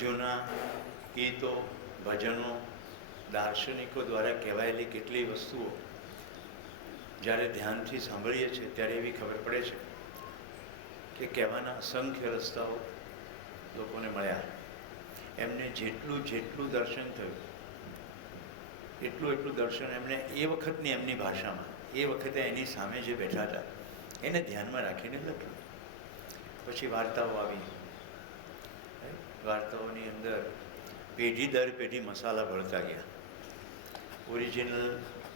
જૂના ગીતો, ભજનો, દાર્શનિકો દ્વારા કહેવાયેલી કેટલી વસ્તુઓ જ્યારે ધ્યાનથી સાંભળીએ છીએ ત્યારે એવી ખબર પડે છે કે કહેવાના અસંખ્ય રસ્તાઓ લોકોને મળ્યા. એમને જેટલું જેટલું દર્શન થયું એટલું દર્શન એમણે એ વખતની એમની ભાષામાં, એ વખતે એની સામે જે બેઠા હતા એને ધ્યાનમાં રાખીને લખ્યું. પછી વાર્તાઓ આવી. વાર્તાઓની અંદર પેઢી દર પેઢી મસાલા ભળતા ગયા. ઓરિજિનલ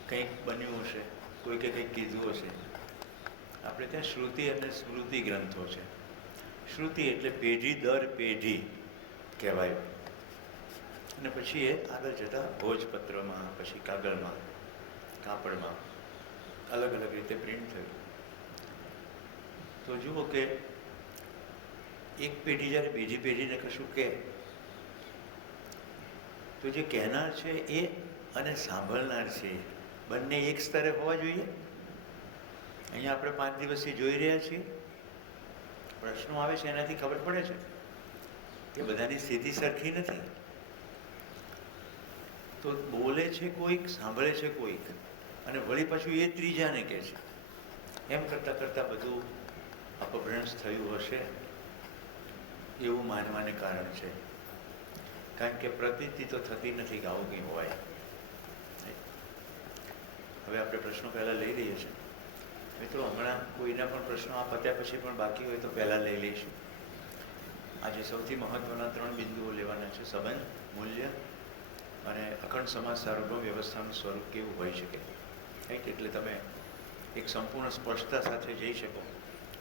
કંઈક બન્યું હશે, કોઈકે કંઈક કીધું હશે. આપણે ત્યાં શ્રુતિ અને સ્મૃતિ ગ્રંથો છે. શ્રુતિ એટલે પેઢી દર પેઢી કહેવાયું, અને પછી એ આગળ જતાં ભોજપત્રમાં, પછી કાગળમાં, કાપડમાં અલગ અલગ રીતે પ્રિન્ટ થયું. તો જુઓ કે એક પેઢી જ્યારે બીજી પેઢીને કશું કહે તો જે કહેનાર છે એ અને સાંભળનાર છે બંને એક સ્તરે હોવા જોઈએ. અહીંયા આપણે 5 દિવસથી જોઈ રહ્યા છીએ, પ્રશ્નો આવે છે એનાથી ખબર પડે છે કે બધાની સ્થિતિ સરખી નથી. તો બોલે છે કોઈક, સાંભળે છે કોઈક, અને વળી પાછું એ ત્રીજાને કહે છે. એમ કરતાં કરતાં બધું અપભ્રંશ થયું હશે એવું માનવાને કારણ છે. કારણ કે પ્રતીતિ તો થતી નથી કે આવું કંઈ હોય. હવે આપણે પ્રશ્નો પહેલાં લઈ લઈએ છીએ. મિત્રો, હમણાં કોઈના પણ પ્રશ્નો આ પત્યા પછી પણ બાકી હોય તો પહેલાં લઈ લઈશું. આજે સૌથી મહત્ત્વના 3 બિંદુઓ લેવાના છે: સંબંધ, મૂલ્ય અને અખંડ સમાજ સાર્વભૌમ વ્યવસ્થાનું સ્વરૂપ કેવું હોઈ શકે. રાઈટ? એટલે તમે એક સંપૂર્ણ સ્પષ્ટતા સાથે જઈ શકો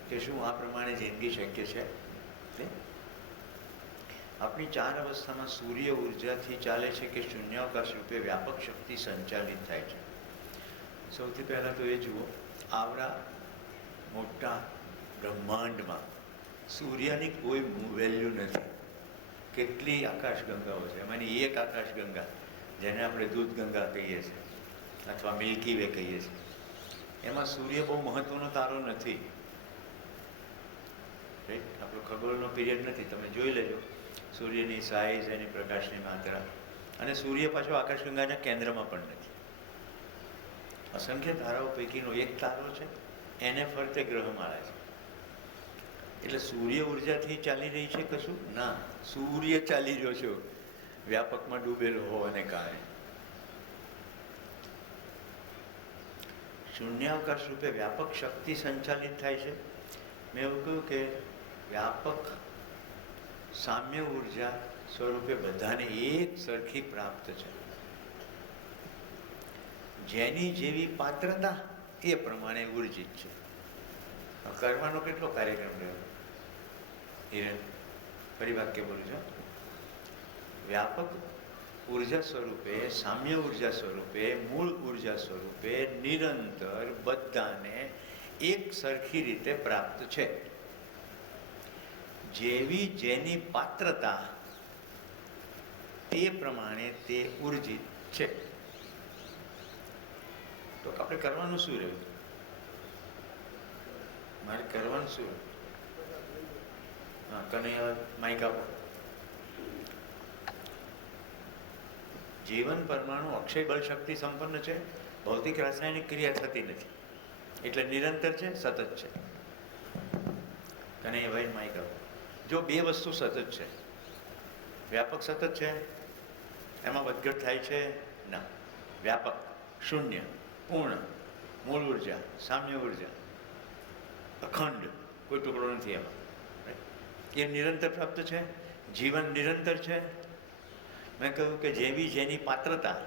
કે શું આ પ્રમાણે જિંદગી શક્ય છે. આપણી 4 અવસ્થામાં સૂર્ય ઉર્જાથી ચાલે છે કે શૂન્યાવકાશ રૂપે વ્યાપક શક્તિ સંચાલિત થાય છે. સૌથી પહેલાં તો એ જુઓ, આવડા મોટા બ્રહ્માંડમાં સૂર્યની કોઈ વેલ્યુ નથી. કેટલી આકાશગંગાઓ છે, એમાંની એક આકાશગંગા જેને આપણે દૂધ ગંગા કહીએ છીએ અથવા મિલ્કી વે કહીએ છીએ, એમાં સૂર્ય બહુ મહત્ત્વનો તારો નથી. રાઈટ? આપણો ખગોળનો પીરિયડ નથી. તમે જોઈ લેજો સૂર્યની સાઇઝ, એની પ્રકાશની માત્રા, અને સૂર્ય પાછો આકાશગંગાના કેન્દ્રમાં પણ નથી. અસંખ્ય તારાઓ પૈકીનો એક તારો છે, એને ફરતે ગ્રહમાળા છે. એટલે સૂર્ય ઉર્જાથી ચાલી રહી છે કશું ના, સૂર્ય ચાલી રહ્યો છે વ્યાપકમાં ડૂબેલો હોવાને કારણે. શૂન્યાવકાશ રૂપે વ્યાપક શક્તિ સંચાલિત થાય છે. મેં એવું કહ્યું કે વ્યાપક સામ્ય ઉર્જા સ્વરૂપે બધાને એક સરખી પ્રાપ્ત છે. જેની જેવી પાત્રતા એ પ્રમાણે ઉર્જિત છે. કરવાનો કેટલો કાર્યક્રમ રહ્યો. હિરેન, ફરી વાક્ય બોલું છું. વ્યાપક ઉર્જા સ્વરૂપે, સામ્ય ઉર્જા સ્વરૂપે, મૂળ ઉર્જા સ્વરૂપે નિરંતર બધાને એક સરખી રીતે પ્રાપ્ત છે. જેવી જેની પાત્રતા તે પ્રમાણે તે ઉર્જિત છે. તો આપણે કરવાનું શું રહ્યું? મારે કરવાનું શું? હા, કનૈયા માઇક આપો. જીવન પરમાણુ અક્ષય બળ શક્તિ સંપન્ન છે. ભૌતિક રાસાયણિક ક્રિયા થતી નથી, એટલે નિરંતર છે, સતત છે. કનૈયાભાઈ માઇક આપો. જો 2 વસ્તુ સતત છે, વ્યાપક સતત છે, એમાં વધઘટ થાય છે ના. વ્યાપક શૂન્ય, પૂર્ણ, મૂળ ઉર્જા, સામ્ય ઉર્જા, અખંડ, કોઈ ટુકડો નથી એમાં. એ નિરંતર પ્રાપ્ત છે. જીવન નિરંતર છે. મેં કહ્યું કે જેવી જેની પાત્રતા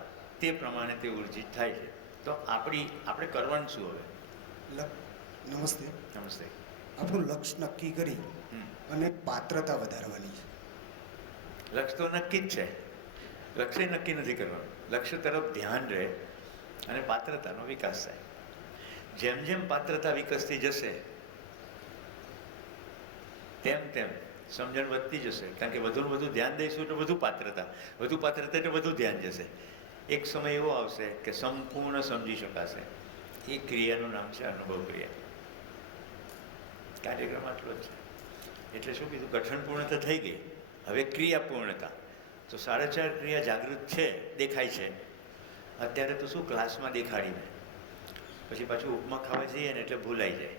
તે પ્રમાણે તે ઉર્જિત થાય છે. તો આપણે કરવાનું શું હવે? નમસ્તે. નમસ્તે. આપણું લક્ષ્ય નક્કી કરી અને પાત્રતા વધારવાની છે. લક્ષ્ય તો નક્કી જ છે, લક્ષ્ય નક્કી નથી કરવાનું. લક્ષ્ય તરફ ધ્યાન રહે અને પાત્રતાનો વિકાસ થાય. જેમ જેમ પાત્રતા વિકસતી જશે તેમ તેમ સમજણ વધતી જશે. કારણ કે વધુ વધુ ધ્યાન દઈશું તો વધુ પાત્રતા એટલે વધુ ધ્યાન જશે. એક સમય એવો આવશે કે સંપૂર્ણ સમજી શકાશે. એ ક્રિયાનું નામ છે અનુભવ ક્રિયા. કાર્યક્રમ આટલો જ છે. એટલે શું કીધું? ગઠન પૂર્ણ તો થઈ ગઈ, હવે ક્રિયાપૂર્ણતા, તો 4.5 ક્રિયા જાગૃત છે, દેખાય છે. અત્યારે તો શું ક્લાસમાં દેખાડીને પછી પાછું ઉપમા ખાવા જઈએ ને એટલે ભૂલાઈ જાય.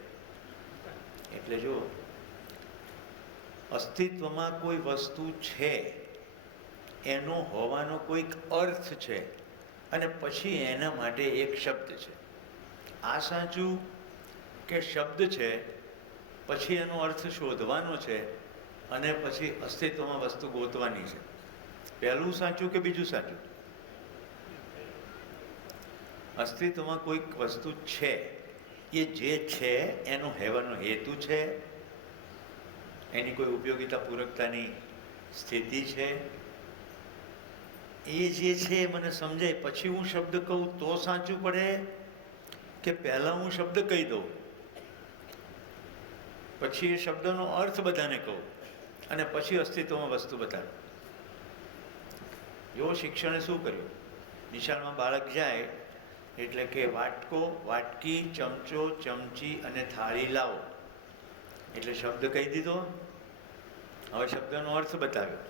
એટલે જો અસ્તિત્વમાં કોઈ વસ્તુ છે, એનો હોવાનો કોઈક અર્થ છે, અને પછી એના માટે એક શબ્દ છે. આ સાચું કે શબ્દ છે, પછી એનો અર્થ શોધવાનો છે, અને પછી અસ્તિત્વમાં વસ્તુ ગોતવાની છે? પહેલું સાચું કે બીજું સાચું? અસ્તિત્વમાં કોઈક વસ્તુ છે, એ જે છે એનો હેવાનો હેતુ છે, એની કોઈ ઉપયોગિતા પૂરકતાની સ્થિતિ છે, એ જે છે એ મને સમજાય પછી હું શબ્દ કહું તો સાચું પડે, કે પહેલાં હું શબ્દ કહી દઉં પછી એ શબ્દનો અર્થ બધાને કહું અને પછી અસ્તિત્વમાં વસ્તુ બતાડું? જો શિક્ષણે શું કર્યું, નિશાળમાં બાળક જાય એટલે કે વાટકો, વાટકી, ચમચો, ચમચી અને થાળી લાવો, એટલે શબ્દ કહી દીધો. હવે શબ્દનો અર્થ બતાવ્યો.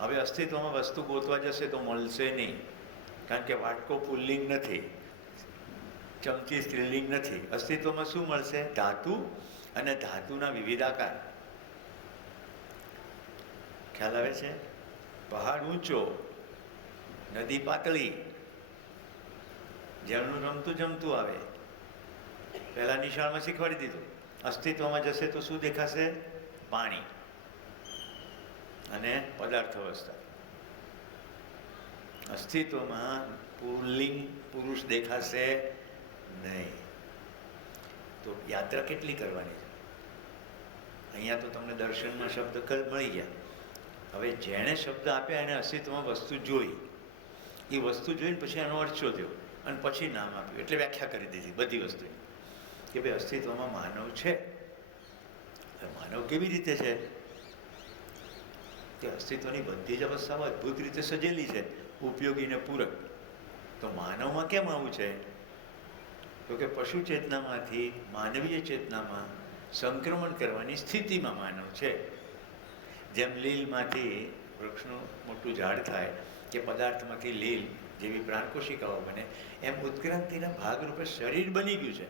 હવે અસ્તિત્વમાં વસ્તુ ગોતવા જશે તો મળશે નહીં, કારણ કે વાટકો પુલ્લિંગ નથી, ચમચી સ્ત્રીલિંગ નથી. અસ્તિત્વમાં શું મળશે? ધાતુ અને ધાતુના વિવિધ આકાર. ખ્યાલ આવે છે? પહાડ ઊંચો, નદી પાતળી, ઝરણું રમતું જમતું આવે. પહેલાં નિશાળમાં શીખવાડી દીધું. અસ્તિત્વમાં જશે તો શું દેખાશે? પાણી અને પદાર્થ અવસ્થા. અસ્તિત્વમાં પુલ્લિંગ પુરુષ દેખાશે નહીં. તો યાત્રા કેટલી કરવાની છે? અહીંયા તો તમને દર્શનમાં શબ્દ મળી ગયા. હવે જેણે શબ્દ આપ્યા એને અસ્તિત્વમાં વસ્તુ જોઈ, એ વસ્તુ જોઈને પછી એનો અર્થ શોધ્યો અને પછી નામ આપ્યું, એટલે વ્યાખ્યા કરી દીધી બધી વસ્તુ કે ભાઈ અસ્તિત્વમાં માનવ છે. માનવ કેવી રીતે છે? કે અસ્તિત્વની બધી જ અવસ્થાઓ અદ્ભુત રીતે સજેલી છે, ઉપયોગી ને પૂરક. તો માનવમાં કેમ આવું છે? તો કે પશુ ચેતનામાંથી માનવીય ચેતનામાં સંક્રમણ કરવાની સ્થિતિમાં માનવ છે. જેમ લીલમાંથી વૃક્ષનું મોટું ઝાડ થાય કે પદાર્થમાંથી લીલ જેવી પ્રાણકોશિકાઓ બને, એમ ઉત્ક્રાંતિના ભાગરૂપે શરીર બની ગયું છે,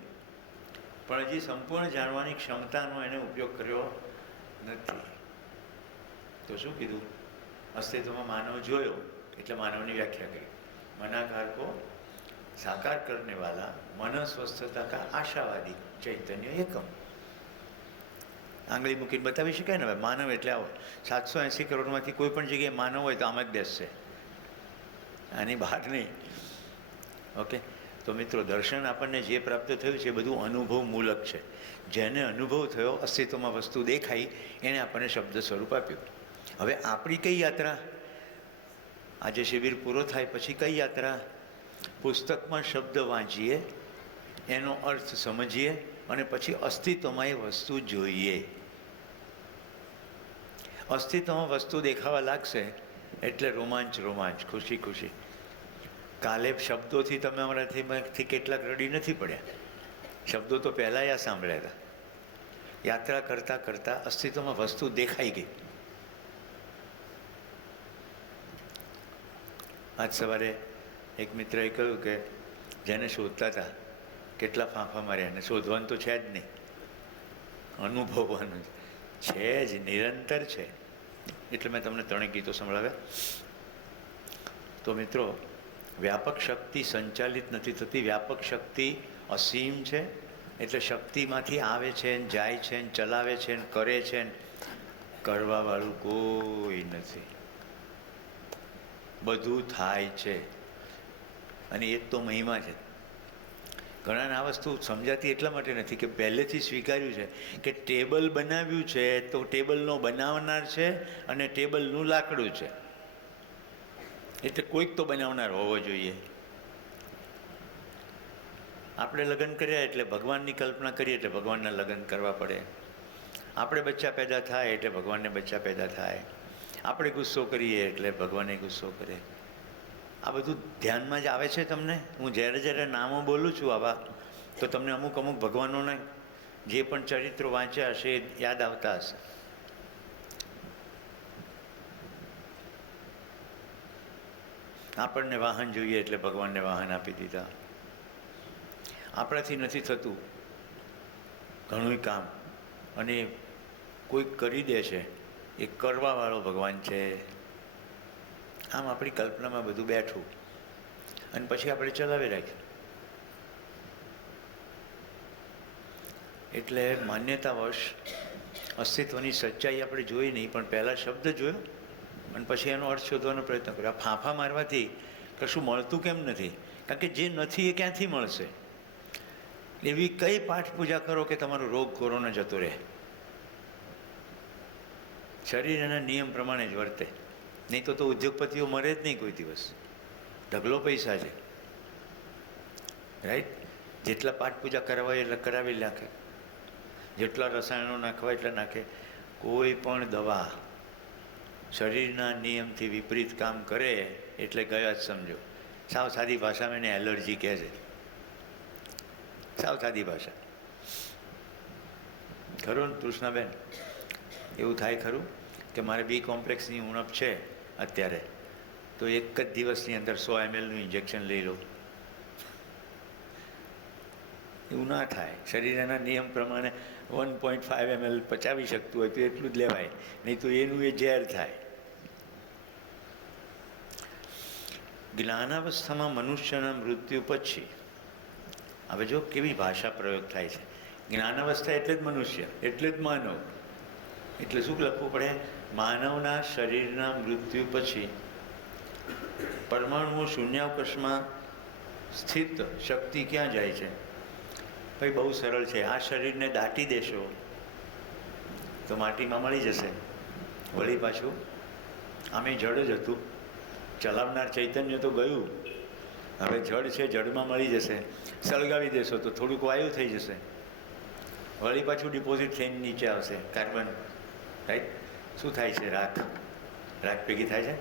પણ હજી સંપૂર્ણ જાણવાની ક્ષમતાનો એને ઉપયોગ કર્યો નથી. તો શું કીધું? અસ્તિત્વમાં માનવ જોયો એટલે માનવની વ્યાખ્યા કરી. મનાકાર કો સાકાર કરને વાલા મન સ્વસ્થતા કા આશાવાદી ચૈતન્ય એકમ. આંગળી મૂકીને બતાવી શકાય ને? હવે માનવ એટલે આવો 780 કરોડમાંથી કોઈ પણ જગ્યાએ માનવ હોય તો આમ જ બેસશે, આની બહાર નહીં. ઓકે, તો મિત્રો દર્શન આપણને જે પ્રાપ્ત થયું છે એ બધું અનુભવ મૂલક છે. જેને અનુભવ થયો, અસ્તિત્વમાં વસ્તુ દેખાઈ, એણે આપણને શબ્દ સ્વરૂપ આપ્યું. હવે આપણી કઈ યાત્રા? આજે શિબિર પૂરો થાય પછી કઈ યાત્રા? પુસ્તકમાં શબ્દ વાંચીએ, એનો અર્થ સમજીએ અને પછી અસ્તિત્વમાં એ વસ્તુ જોઈએ. અસ્તિત્વમાં વસ્તુ દેખાવા લાગશે એટલે રોમાંચ રોમાંચ, ખુશી ખુશી. કાલે શબ્દોથી તમે અમારાથી કેટલાક રડી નથી પડ્યા. શબ્દો તો પહેલાં આ સાંભળ્યા હતા. યાત્રા કરતાં કરતાં અસ્તિત્વમાં વસ્તુ દેખાઈ ગઈ. આજ સવારે એક મિત્રએ કહ્યું કે જેને શોધતા હતા કેટલા ફાંફા માર્યા, અને શોધવાનું તો છે જ નહીં, અનુભવવાનું છે જ, નિરંતર છે. એટલે મેં તમને 3 ગીતો સંભળાવ્યા. તો મિત્રો, વ્યાપક શક્તિ સંચાલિત નથી થતી, વ્યાપક શક્તિ અસીમ છે. એટલે શક્તિમાંથી આવે છે ને જાય છે ને ચલાવે છે ને કરે છે ને કરવાવાળું કોઈ નથી. બધું થાય છે અને એ જ તો મહિમા છે. ઘણાને આ વસ્તુ સમજાતી એટલા માટે નથી કે પહેલેથી સ્વીકાર્યું છે કે ટેબલ બનાવ્યું છે તો ટેબલનો બનાવનાર છે અને ટેબલનું લાકડું છે, એટલે કોઈક તો બનાવનાર હોવો જોઈએ. આપણે લગ્ન કર્યા એટલે ભગવાનની કલ્પના કરીએ એટલે ભગવાનના લગ્ન કરવા પડે. આપણે બચ્ચા પેદા થાય એટલે ભગવાનને બચ્ચા પેદા થાય. આપણે ગુસ્સો કરીએ એટલે ભગવાને ગુસ્સો કરે. આ બધું ધ્યાનમાં જ આવે છે તમને? હું જ્યારે જ્યારે નામો બોલું છું આવા, તો તમને અમુક અમુક ભગવાનોના જે પણ ચરિત્રો વાંચ્યા હશે એ યાદ આવતા હશે. આપણને વાહન જોઈએ એટલે ભગવાનને વાહન આપી દીધા. આપણાથી નથી થતું ઘણું કામ, અને કોઈક કરી દે છે, એ કરવાવાળો ભગવાન છે. આમ આપણી કલ્પનામાં બધું બેઠું, અને પછી આપણે ચલાવી રાખ્યું. એટલે માન્યતાવશ અસ્તિત્વની સચ્ચાઈ આપણે જોઈ નહીં, પણ પહેલાં શબ્દ જોયો અને પછી એનો અર્થ શોધવાનો પ્રયત્ન કર્યો. આ ફાંફા મારવાથી કશું મળતું કેમ નથી? કારણ કે જે નથી એ ક્યાંથી મળશે? એવી કઈ પાઠ પૂજા કરો કે તમારો રોગ કોરોના જતો રહે? શરીર એના નિયમ પ્રમાણે જ વર્તે, નહીં તો ઉદ્યોગપતિઓ મરે જ નહીં કોઈ દિવસ. ઢગલો પૈસા છે, રાઈટ? જેટલા પાઠ પૂજા કરવા એટલે કરાવી નાખે, જેટલા રસાયણો નાખવા એટલે નાખે. કોઈ પણ દવા શરીરના નિયમથી વિપરીત કામ કરે એટલે ગયા જ સમજો. સાવ સાદી ભાષામાં એને એલર્જી કહે છે. સાવ સાદી ભાષા. ખરું ને કૃષ્ણાબેન? એવું થાય ખરું કે મારે બી કોમ્પ્લેક્સની ઉણપ છે અત્યારે, તો એક જ દિવસની અંદર 100 mlનું ઇન્જેક્શન લઈ લો? એવું ના થાય. શરીર એના નિયમ પ્રમાણે 1.5 ml પચાવી શકતું હોય તો એટલું જ લેવાય, નહીં તો એનું એ ઝેર થાય. જ્ઞાનાવસ્થામાં મનુષ્યના મૃત્યુ પછી, હવે જો કેવી ભાષા પ્રયોગ થાય છે. જ્ઞાનાવસ્થા એટલે જ મનુષ્ય, એટલે જ માનવ. એટલે શું લખવું પડે? માનવના શરીરના મૃત્યુ પછી પરમાણુઓ શૂન્યાવકાશમાં સ્થિત શક્તિ ક્યાં જાય છે? ભાઈ બહુ સરળ છે. આ શરીરને દાટી દેશો તો માટીમાં મળી જશે. વળી પાછું આમે જડ જ હતું, ચલાવનાર ચૈતન્ય તો ગયું, હવે જડ છે, જડમાં મળી જશે. સળગાવી દેશો તો થોડુંક વાયુ થઈ જશે, વળી પાછું ડિપોઝિટ થઈને નીચે આવશે કાર્બન, રાઈટ? શું થાય છે? રાખ ભેગી થાય છે.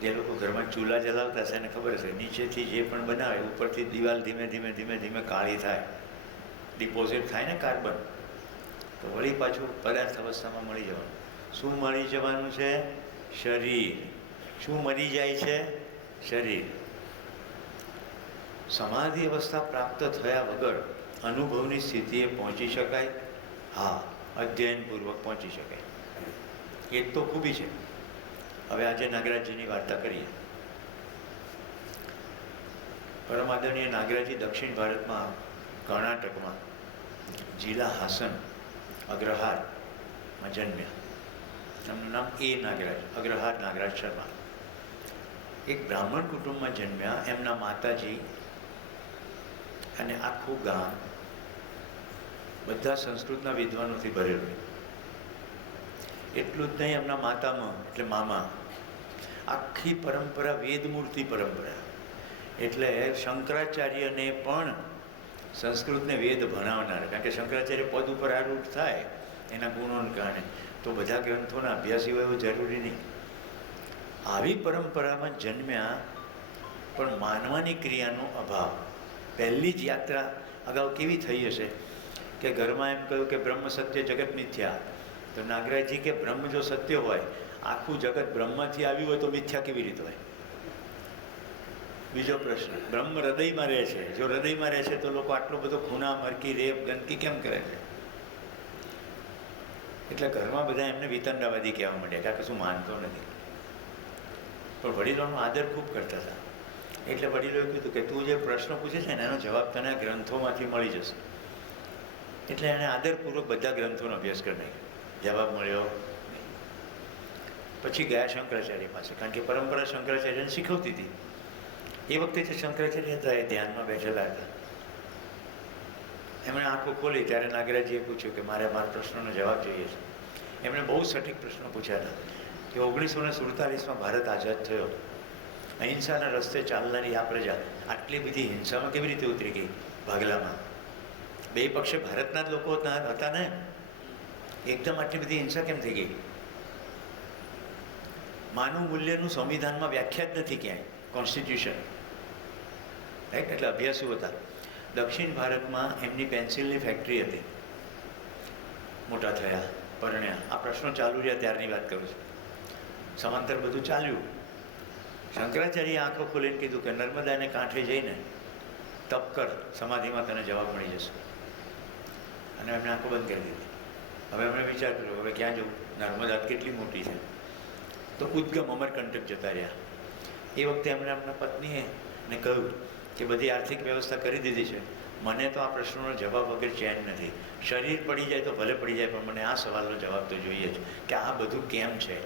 જે લોકો ઘરમાં ચૂલા જલાવતા છે એને ખબર છે, નીચેથી જે પણ બનાવે ઉપરથી દિવાલ ધીમે ધીમે ધીમે ધીમે કાળી થાય, ડિપોઝિટ થાય ને કાર્બન, તો વળી પાછું પદાર્થ અવસ્થામાં મળી જવાનું. શું મળી જવાનું છે? શરીર. શું મરી જાય છે? શરીર. સમાધિ અવસ્થા પ્રાપ્ત થયા વગર અનુભવની સ્થિતિએ પહોંચી શકાય? હા, અધ્યયનપૂર્વક પહોંચી શકાય. એ જ તો ખૂબી છે. હવે આજે નાગરાજજીની વાર્તા કરીએ. પરમ આદરણીય નાગરાજજી દક્ષિણ ભારતમાં, કર્ણાટકમાં જિલ્લા હાસન અગ્રહારમાં જન્મ્યા. એમનું નામ નાગરાજ, અગ્રહાર નાગરાજ શર્મા. એક બ્રાહ્મણ કુટુંબમાં જન્મ્યા. એમના માતાજી અને આખું ગામ બધા સંસ્કૃતના વિદ્વાનોથી ભરેલું. એટલું જ નહીં, એમના માતામાં એટલે મામા આખી પરંપરા વેદમૂર્તિ પરંપરા. એટલે શંકરાચાર્યને પણ સંસ્કૃતને વેદ ભણાવનાર, કારણ કે શંકરાચાર્ય પદ ઉપર આરૂઢ થાય એના ગુણોને કારણે, તો બધા ગ્રંથોના અભ્યાસી હોય એવું જરૂરી નહીં. આવી પરંપરામાં જન્મ્યા, પણ માનવાની ક્રિયાનો અભાવ. પહેલી જ યાત્રા અગાઉ કેવી થઈ હશે કે ઘરમાં એમ કહ્યું કે બ્રહ્મ સત્ય જગત મિથ્યા, તો નાગરાજજી કે બ્રહ્મ જો સત્ય હોય, આખું જગત બ્રહ્મથી આવ્યું હોય તો મિથ્યા કેવી રીતે હોય? બીજો પ્રશ્ન, બ્રહ્મ હૃદયમાં રહે છે. જો હૃદયમાં રહે છે તો લોકો આટલો બધો ખૂના, મરકી, રેપ, ગંદકી કેમ કરે છે? એટલે ઘરમાં બધા એમને વિતંડાવાદી કહેવા માંડ્યા કે આ કશું માનતો નથી. પણ વડીલોનો આદર ખૂબ કરતા હતા. એટલે વડીલોએ કીધું કે તું જે પ્રશ્ન પૂછે છે ને એનો જવાબ તને ગ્રંથોમાંથી મળી જશે. એટલે એણે આદરપૂર્વક બધા ગ્રંથોનો અભ્યાસ કરી નાખ્યો. જવાબ મળ્યો નહીં. પછી ગયા શંકરાચાર્ય પાસે, કારણ કે પરંપરા શંકરાચાર્યને શીખવતી હતી. એ વખતે જે શંકરાચાર્ય હતા એ ધ્યાનમાં બેઠેલા હતા. એમણે આંખો ખોલી ત્યારે નાગરાજીએ પૂછ્યું કે મારા પ્રશ્નોનો જવાબ જોઈએ છે. એમણે બહુ સટીક પ્રશ્નો પૂછ્યા હતા કે 1947માં ભારત આઝાદ થયો, અહિંસાના રસ્તે ચાલનારી આ પ્રજા આટલી બધી હિંસામાં કેવી રીતે ઉતરી ગઈ? ભાગલામાં બે પક્ષે ભારતના જ લોકો હતા ને, એકદમ આટલી બધી હિંસા કેમ થઈ ગઈ? માનવ મૂલ્યનું સંવિધાનમાં વ્યાખ્યા જ નથી ક્યાંય, કોન્સ્ટિટ્યુશન, રાઈટ? એટલે અભ્યાસુ હતા. દક્ષિણ ભારતમાં એમની પેન્સિલની ફેક્ટરી હતી. મોટા થયા, પરણ્યા. આ પ્રશ્નો ચાલુ રહ્યા ત્યારની વાત કરું છું. સમાંતર બધું ચાલ્યું. શંકરાચાર્યએ આંખો ખોલીને કીધું કે નર્મદાને કાંઠે જઈને તપ કર, સમાધિમાં તને જવાબ મળી જશે. અને એમને આંખો બંધ કરી દીધી. હવે એમણે વિચાર કર્યો, હવે ક્યાં જવું? નર્મદા કેટલી મોટી છે. તો ઉદ્ગમ અમરકંટક જતા રહ્યા. એ વખતે એમણે એમના પત્નીએ ને કહ્યું કે બધી આર્થિક વ્યવસ્થા કરી દીધી છે, મને તો આ પ્રશ્નોનો જવાબ વગર ચેન નથી. શરીર પડી જાય તો ભલે પડી જાય, પણ મને આ સવાલનો જવાબ તો જોઈએ જ કે આ બધું કેમ છે,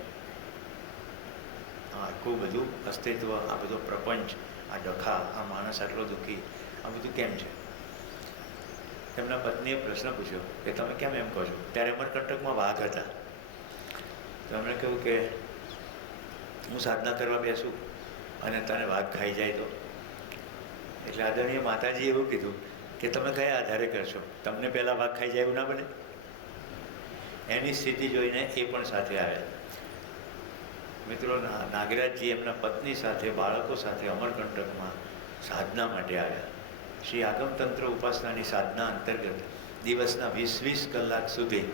આખું બધું અસ્તિત્વ, આ બધો પ્રપંચ, આ ડખા, આ માણસ આટલો દુઃખી, આ બધું કેમ છે? તેમના પત્નીએ પ્રશ્ન પૂછ્યો કે તમે કેમ એમ કહો છો? ત્યારે અમરકંટકમાં વાઘ હતા. તો એમણે કહ્યું કે હું સાધના કરવા બેસું અને તને વાઘ ખાઈ જાય તો? એટલે આદરણીય માતાજીએ એવું કીધું કે તમે કયા આધારે કરશો? તમને પહેલાં વાઘ ખાઈ જાય એવું ના બને? એની સ્થિતિ જોઈને એ પણ સાથે આવ્યા. મિત્રો, નાગરાજજી એમના પત્ની સાથે, બાળકો સાથે અમરકંટકમાં સાધના માટે આવ્યા. શ્રી આગમતંત્ર ઉપાસનાની સાધના અંતર્ગત દિવસના 20-20 કલાક સુધી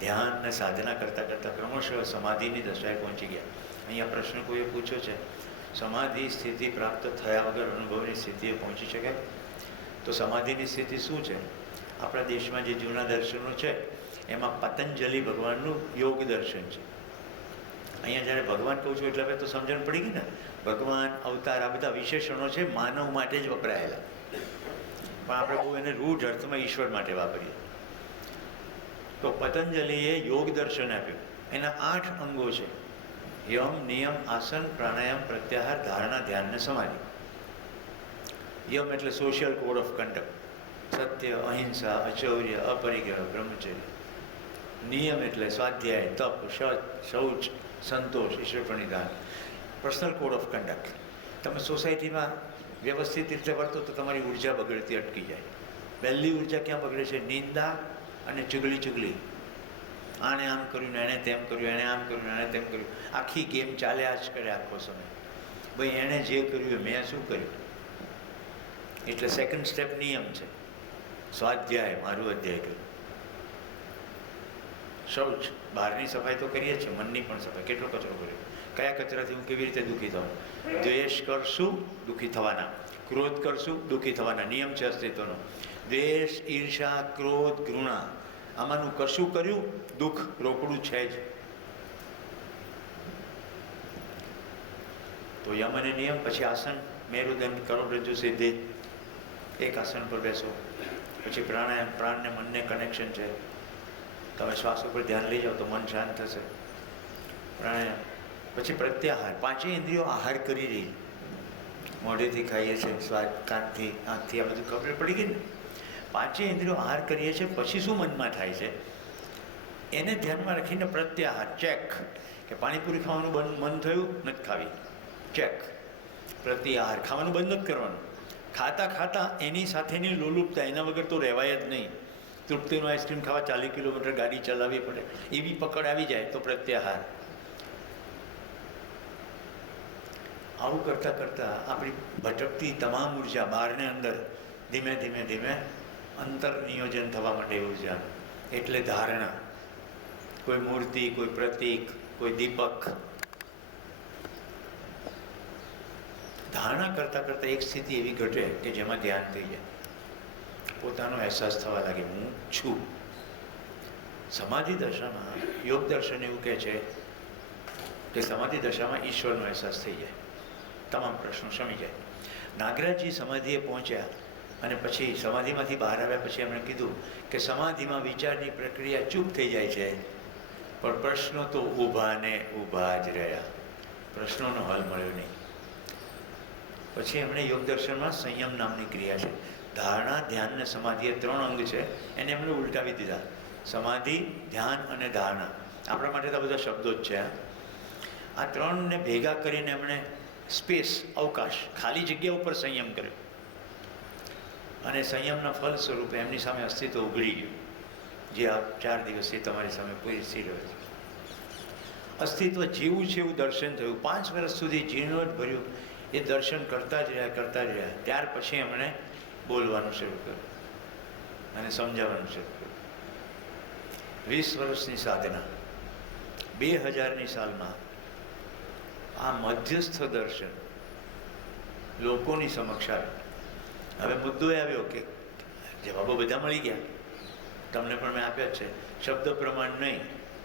ધ્યાન અને સાધના કરતાં કરતાં ક્રમશઃ સમાધિની દશાએ પહોંચી ગયા. અહીંયા પ્રશ્ન કોઈએ પૂછ્યો છે, સમાધિ સ્થિતિ પ્રાપ્ત થયા વગર અનુભવની સ્થિતિએ પહોંચી શકાય? તો સમાધિની સ્થિતિ શું છે? આપણા દેશમાં જે જૂના દર્શનો છે એમાં પતંજલિ ભગવાનનું યોગ દર્શન છે. અહીંયા જ્યારે ભગવાન કહું છું એટલે હવે તો સમજણ પડી ગઈ ને. ભગવાન, અવતાર, આ બધા વિશેષણો છે માનવ માટે જ વપરાયેલા, પણ આપણે બહુ એને રૂઢ અર્થમાં ઈશ્વર માટે વાપરીએ. તો પતંજલિએ યોગ દર્શન આપ્યું. એના 8 અંગો છે: યમ, નિયમ, આસન, પ્રાણાયામ, પ્રત્યાહાર, ધારણા, ધ્યાન ને સમાધિ. યમ એટલે સોશિયલ કોડ ઓફ કન્ડક્ટ, સત્ય, અહિંસા, અચૌર્ય, અપરિગ્રહ, બ્રહ્મચર્ય. નિયમ એટલે સ્વાધ્યાય, તપ, શૌચ, સંતોષ, ઈશ્વર પ્રણિધાન, પર્સનલ કોડ ઓફ કન્ડક્ટ. તમે સોસાયટીમાં વ્યવસ્થિત રીતે વર્તો તો તમારી ઉર્જા બગડતી અટકી જાય. પહેલી ઉર્જા ક્યાં બગડે છે? નિંદા અને ચુગલી. આણે આમ કર્યું, એણે તેમ કર્યું, એણે આમ કર્યું, એણે તેમ કર્યું. આખી ગેમ ચાલ્યા જ કરે આખો સમય. ભાઈ એણે જે કર્યું મેં શું કર્યું? એટલે સેકન્ડ સ્ટેપ નિયમ છે. સ્વાધ્યાય, મારું અધ્યાય કર્યું. શૌચ, બહારની સફાઈ તો કરીએ છીએ, મનની પણ સફાઈ. કેટલો કચરો કર્યો? કયા કચરાથી હું કેવી રીતે દુઃખી થઉં? દ્વેષ કરશું, દુઃખી થવાના. ક્રોધ કરશું, દુઃખી થવાના. નિયમ છે અસ્તિત્વનો. દ્વેષ, ઈર્ષા, ક્રોધ, ઘૃણા, આમાંનું કશું કર્યું, દુઃખ રોકડું છે જ. તો યમ અને નિયમ. પછી આસન, મેરુદંડ, કરોડરજ્જુ સિદ્ધિ. એક આસન પર બેસો. પછી પ્રાણાયામ, પ્રાણને મનને કનેક્શન છે. તમે શ્વાસ ઉપર ધ્યાન લઈ જાઓ તો મન શાંત થશે. પ્રાણાયામ. પછી પ્રત્યાહાર, 5 ઇન્દ્રિયો આહાર કરી રહી. મોઢેથી ખાઈએ છીએ, સ્વાદ, કાનથી, આંખથી, આ બધું ખબર પડી ગઈ ને. 5 ઇન્દ્રિયો આહાર કરીએ છીએ, પછી શું મનમાં થાય છે એને ધ્યાનમાં રાખીને પ્રત્યાહાર, ચેક. કે પાણીપુરી ખાવાનું મન થયું, નથી ખાવી, ચેક. પ્રત્યાહાર, ખાવાનું બંધ નથી કરવાનું. ખાતા ખાતા એની સાથેની લોલુપતા, એના વગર તો રહેવાય જ નહીં. તૃપ્તિનો આઈસ્ક્રીમ ખાવા 40 કિલોમીટર ગાડી ચલાવવી પડે, એવી પકડ આવી જાય તો પ્રત્યાહાર. આવું કરતાં કરતાં આપણી ભટકતી તમામ ઉર્જા બહારને અંદર ધીમે ધીમે ધીમે અંતર નિયોજન થવા માંડે ઉર્જા. એટલે ધારણા. કોઈ મૂર્તિ, કોઈ પ્રતીક, કોઈ દીપક. ધારણા કરતાં કરતાં એક સ્થિતિ એવી ઘટે કે જેમાં ધ્યાન થઈ જાય, પોતાનો અહેસાસ થવા લાગે, હું છું. સમાધિ દશામાં યોગ દર્શન એવું કહે છે કે સમાધિ દશામાં ઈશ્વરનો અહેસાસ થઈ જાય, તમામ પ્રશ્નો શમી જાય. નાગરાજજી સમાધિએ પહોંચ્યા અને પછી સમાધિમાંથી બહાર આવ્યા પછી એમણે કીધું કે સમાધિમાં વિચારની પ્રક્રિયા ચૂપ થઈ જાય છે, પણ પ્રશ્નો તો ઊભા ને ઊભા જ રહ્યા. પ્રશ્નોનો હલ મળ્યો નહીં. પછી એમણે યોગ દર્શનમાં સંયમ નામની ક્રિયા છે. ધારણા, ધ્યાન ને સમાધિ, એ 3 અંગ છે. એને એમણે ઉલટાવી દીધા. સમાધિ, ધ્યાન અને ધારણા. આપણા માટે તો બધા શબ્દો જ છે. આ 3ને ભેગા કરીને એમણે સ્પેસ, અવકાશ, ખાલી જગ્યા ઉપર સંયમ કર્યો. અને સંયમના ફલ સ્વરૂપે એમની સામે અસ્તિત્વ ઉઘડી ગયું, જે આ 4 દિવસથી તમારી સામે પૂરી રહ્યો છે. અસ્તિત્વ જેવું છે એવું દર્શન થયું. 5 વર્ષ સુધી જીર્ણોટ ભર્યું એ દર્શન કરતા જ રહ્યા. ત્યાર પછી એમણે બોલવાનું શરૂ કર્યું અને સમજાવવાનું શરૂ કર્યું. 20 વર્ષની સાધના, 2000ની સાલમાં આ મધ્યસ્થ દર્શન લોકોની સમક્ષ આવે. હવે મુદ્દો એ આવ્યો કે જવાબો બધા મળી ગયા, તમને પણ મેં આપ્યા જ છે. શબ્દ પ્રમાણ નહીં,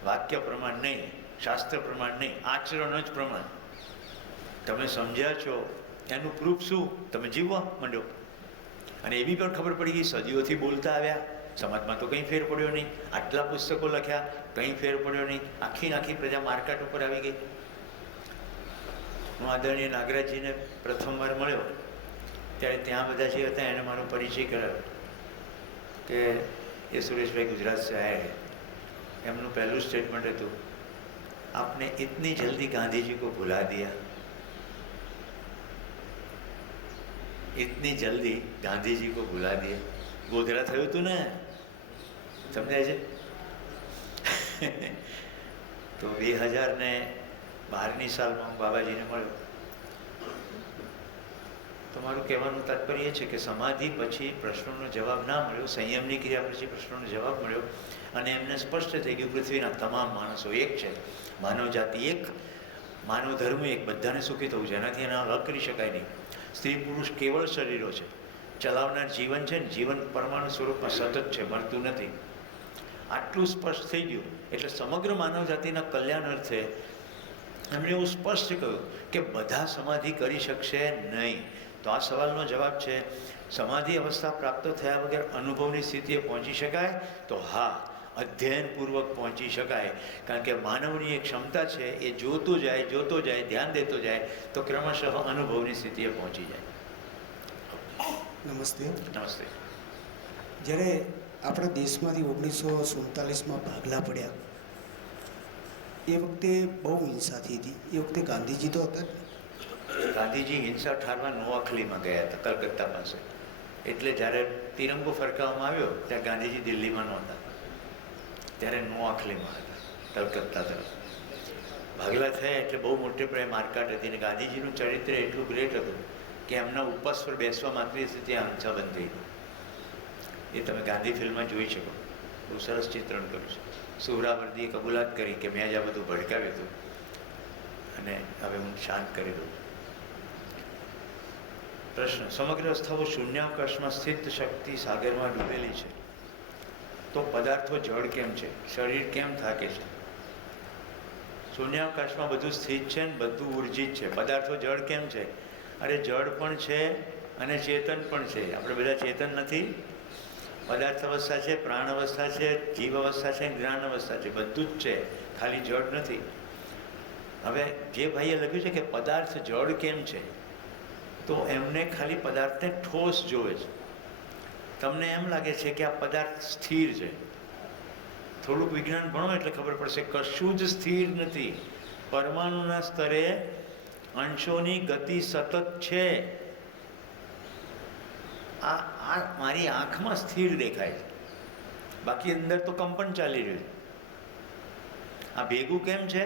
વાક્ય પ્રમાણ નહીં, શાસ્ત્ર પ્રમાણ નહીં, આચરણ જ પ્રમાણ. તમે સમજ્યા છો એનું પ્રૂફ શું? તમે જીવવા માંડો. અને એવી પણ ખબર પડી ગઈ સદીઓથી બોલતા આવ્યા, સમાજમાં તો કંઈ ફેર પડ્યો નહીં. આટલા પુસ્તકો લખ્યા, કંઈ ફેર પડ્યો નહીં. આખી પ્રજા માર્કેટ ઉપર આવી ગઈ. હું આદરણીય નાગરાજજીને પ્રથમવાર મળ્યો ત્યારે ત્યાં બધા જે હતા એને મારો પરિચય કરાવ્યો કે એ સુરેશભાઈ ગુજરાત સે આયા હૈ. એમનું પહેલું સ્ટેટમેન્ટ હતું, આપને ઇતની જલ્દી ગાંધીજી કો ભુલા દિયા, ઇતની જલ્દી ગાંધીજી કો ભુલા દિયા. ગોધરા થયું હતું ને, સમજાય છે? તો 2012ની સાલમાં હું બાબાજીને મળ્યો. તો મારું કહેવાનું તાત્પર્ય એ છે કે સમાધિ પછી પ્રશ્નોનો જવાબ ના મળ્યો, સંયમની ક્રિયા પછી પ્રશ્નોનો જવાબ મળ્યો અને એમને સ્પષ્ટ થઈ ગયું પૃથ્વીના તમામ માણસો એક છે, માનવ જાતિ એક, માનવ ધર્મ એક, બધાને સુખી થવું છે, એનાથી એને અલગ કરી શકાય નહીં. સ્ત્રી પુરુષ કેવળ શરીરો છે, ચલાવનાર જીવન છે ને જીવન પરમાણુ સ્વરૂપમાં સતત છે, મળતું નથી. આટલું સ્પષ્ટ થઈ ગયું એટલે સમગ્ર માનવ જાતિના કલ્યાણ અર્થે એમણે એવું સ્પષ્ટ કહ્યું કે બધા સમાધિ કરી શકશે નહીં. તો આ સવાલનો જવાબ છે, સમાધિ અવસ્થા પ્રાપ્ત થયા વગર અનુભવની સ્થિતિએ પહોંચી શકાય? તો હા, અધ્યયનપૂર્વક પહોંચી શકાય. કારણ કે માનવની એક ક્ષમતા છે, એ જોતો જાય, ધ્યાન દેતો જાય તો ક્રમશઃ અનુભવની સ્થિતિએ પહોંચી જાય. નમસ્તે. નમસ્તે. જ્યારે આપણા દેશમાંથી 1947માં ભાગલા પડ્યા એ વખતે બહુ હિંસા થઈ હતી. એ વખતે ગાંધીજી તો હતા જ. ગાંધીજી હિંસા ઠારવા નોઆખલીમાં ગયા હતા, કલકત્તા પાસે. એટલે જ્યારે તિરંગો ફરકાવવામાં આવ્યો ત્યારે ગાંધીજી દિલ્હીમાં નહોતા, ત્યારે નોઆખલીમાં હતા, કલકત્તા તરફ. ભાગલા થયા એટલે બહુ મોટે પ્રમાણે મારકાટ હતી. અને ગાંધીજીનું ચરિત્ર એટલું ગ્રેટ હતું કે એમના ઉપવાસ પર બેસવા માત્રથી ત્યાં હિંસા બંધ થઈ ગઈ. એ તમે ગાંધી ફિલ્મમાં જોઈ શકો. બહુ સરસ ચિત્રણ કર્યું છે. સુહરાવર્દીએ કબૂલાત કરી કે મેં જ આ બધું ભડકાવ્યું હતું અને હવે હું શાંત કરી દઉં. પ્રશ્ન, સમગ્ર અવસ્થાઓ શૂન્યાવકાશમાં સ્થિત શક્તિ સાગરમાં ડૂબેલી છે, તો પદાર્થો જળ કેમ છે? શરીર કેમ થાકે છે? શૂન્યાવકાશમાં બધું સ્થિત છે ને બધું ઉર્જિત છે. પદાર્થો જળ કેમ છે? અરે જળ પણ છે અને ચેતન પણ છે. આપણે બધા ચેતન નથી. પદાર્થ અવસ્થા છે, પ્રાણ અવસ્થા છે, જીવ અવસ્થા છે, જ્ઞાન અવસ્થા છે, બધું જ છે, ખાલી જળ નથી. હવે જે ભાઈએ લખ્યું છે કે પદાર્થ જળ કેમ છે, તો એમને ખાલી પદાર્થને ઠોસ જોવે છે. તમને એમ લાગે છે કે આ પદાર્થ સ્થિર છે. થોડુંક વિજ્ઞાન ભણો એટલે ખબર પડશે કશું જ સ્થિર નથી. પરમાણુના સ્તરે અંશોની ગતિ સતત છે. આ મારી આંખમાં સ્થિર દેખાય છે, બાકી અંદર તો કંપન ચાલી રહ્યું છે. આ ભેગું કેમ છે?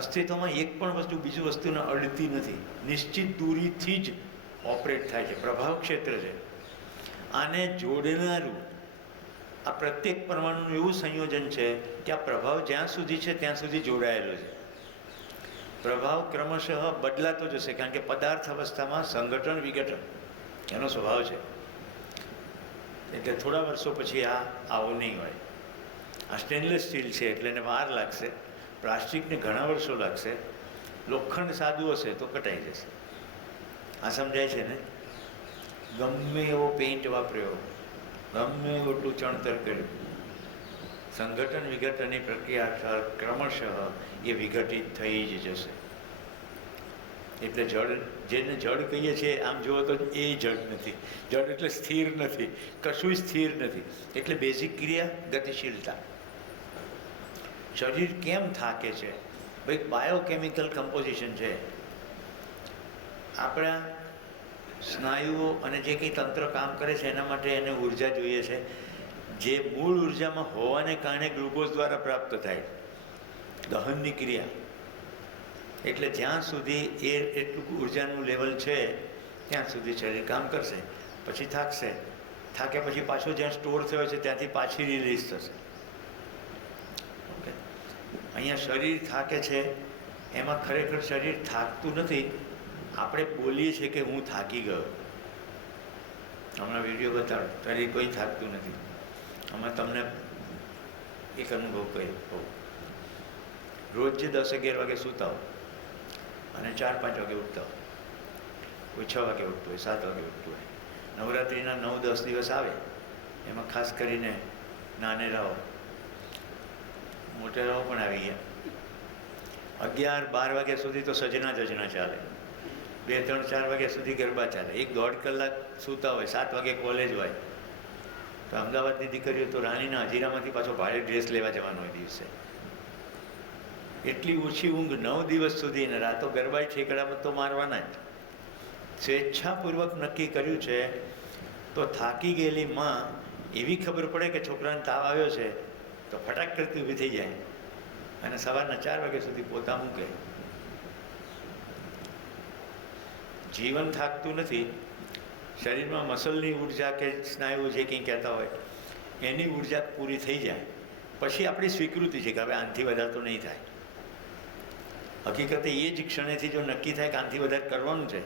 અસ્તિત્વમાં એક પણ વસ્તુ બીજી વસ્તુને અડતી નથી, નિશ્ચિત દૂરીથી જ ઓપરેટ થાય છે. પ્રભાવ ક્ષેત્ર છે. આને જોડનારું આ પ્રત્યેક પરમાણુનું એવું સંયોજન છે કે આ પ્રભાવ જ્યાં સુધી છે ત્યાં સુધી જોડાયેલો છે. પ્રભાવ ક્રમશઃ બદલાતો જશે, કારણ કે પદાર્થ અવસ્થામાં સંગઠન વિઘટન એનો સ્વભાવ છે. એટલે થોડા વર્ષો પછી આવો નહીં હોય. આ સ્ટેનલેસ સ્ટીલ છે એટલે એને વાર લાગશે, પ્લાસ્ટિકને ઘણા વર્ષો લાગશે, લોખંડ સાદું હશે તો કટાઈ જશે. આ સમજાય છે ને? ગમે એવો પેઇન્ટ વાપર્યો, ગમે એટલું ચણતર કર્યું, સંગઠન વિઘટનની પ્રક્રિયા ક્રમશઃ એ વિઘટિત થઈ જ જશે. એટલે જળ, જેને જળ કહીએ છીએ આમ જુઓ તો એ જળ નથી. જળ એટલે સ્થિર નથી, કશું સ્થિર નથી. એટલે બેઝિક ક્રિયા ગતિશીલતા. શરીર કેમ થાકે છે? ભાઈ બાયોકેમિકલ કમ્પોઝિશન છે. આપણા સ્નાયુઓ અને જે કંઈ તંત્ર કામ કરે છે એના માટે એને ઉર્જા જોઈએ છે, જે મૂળ ઉર્જામાં હોવાને કારણે ગ્લુકોઝ દ્વારા પ્રાપ્ત થાય, દહનની ક્રિયા. એટલે જ્યાં સુધી એ એટલું ઉર્જાનું લેવલ છે ત્યાં સુધી શરીર કામ કરશે, પછી થાકશે. થાક્યા પછી પાછો જ્યાં સ્ટોર થયો છે ત્યાંથી પાછી રિલીઝ થશે. ઓકે, અહીંયા શરીર થાકે છે એમાં ખરેખર શરીર થાકતું નથી. આપણે બોલીએ છીએ કે હું થાકી ગયો. હમણાં વિડીયો બતાડો, શરીર કોઈ થાકતું નથી. આમાં તમને એક અનુભવ કહું. રોજ જે 10-11 વાગે સૂતા હો અને 4-5 વાગે ઉઠતા હો, કોઈ 6 વાગે ઉઠતું હોય, 7 વાગે ઉઠતું હોય. નવરાત્રિના 9-10 દિવસ આવે એમાં ખાસ કરીને નાનેરાઓ, મોટેરાઓ પણ આવી ગયા. 11-12 વાગ્યા સુધી તો સજના જજના ચાલે, 2-3-4 વાગ્યા સુધી ગરબા ચાલે. 1-1.5 કલાક સૂતા હોય, 7 વાગે કોલેજ હોય. તો અમદાવાદની દીકરીઓ તો રાણીના હજીરામાંથી પાછો ભાડે ડ્રેસ લેવા જવાનો હોય દિવસે. એટલી ઓછી ઊંઘ 9 દિવસ સુધી, ને રાતો ગરબાઈ ઠેકડામાં તો મારવાના જ. સ્વેચ્છાપૂર્વક નક્કી કર્યું છે. તો થાકી ગયેલી માં એવી ખબર પડે કે છોકરાને તાવ આવ્યો છે તો ફટાક કરતી ઊભી થઈ જાય અને સવારના 4 વાગ્યા સુધી પોતા મૂકે. જીવન થાકતું નથી. શરીરમાં મસલની ઉર્જા કે સ્નાયુઓ જે કંઈ કહેતા હોય એની ઉર્જા પૂરી થઈ જાય પછી આપણી સ્વીકૃતિ છે કે હવે આનાથી વધારે તો નહીં થાય. હકીકતે એ જ ક્ષણેથી જો નક્કી થાય કે આનાથી વધારે કરવાનું છે.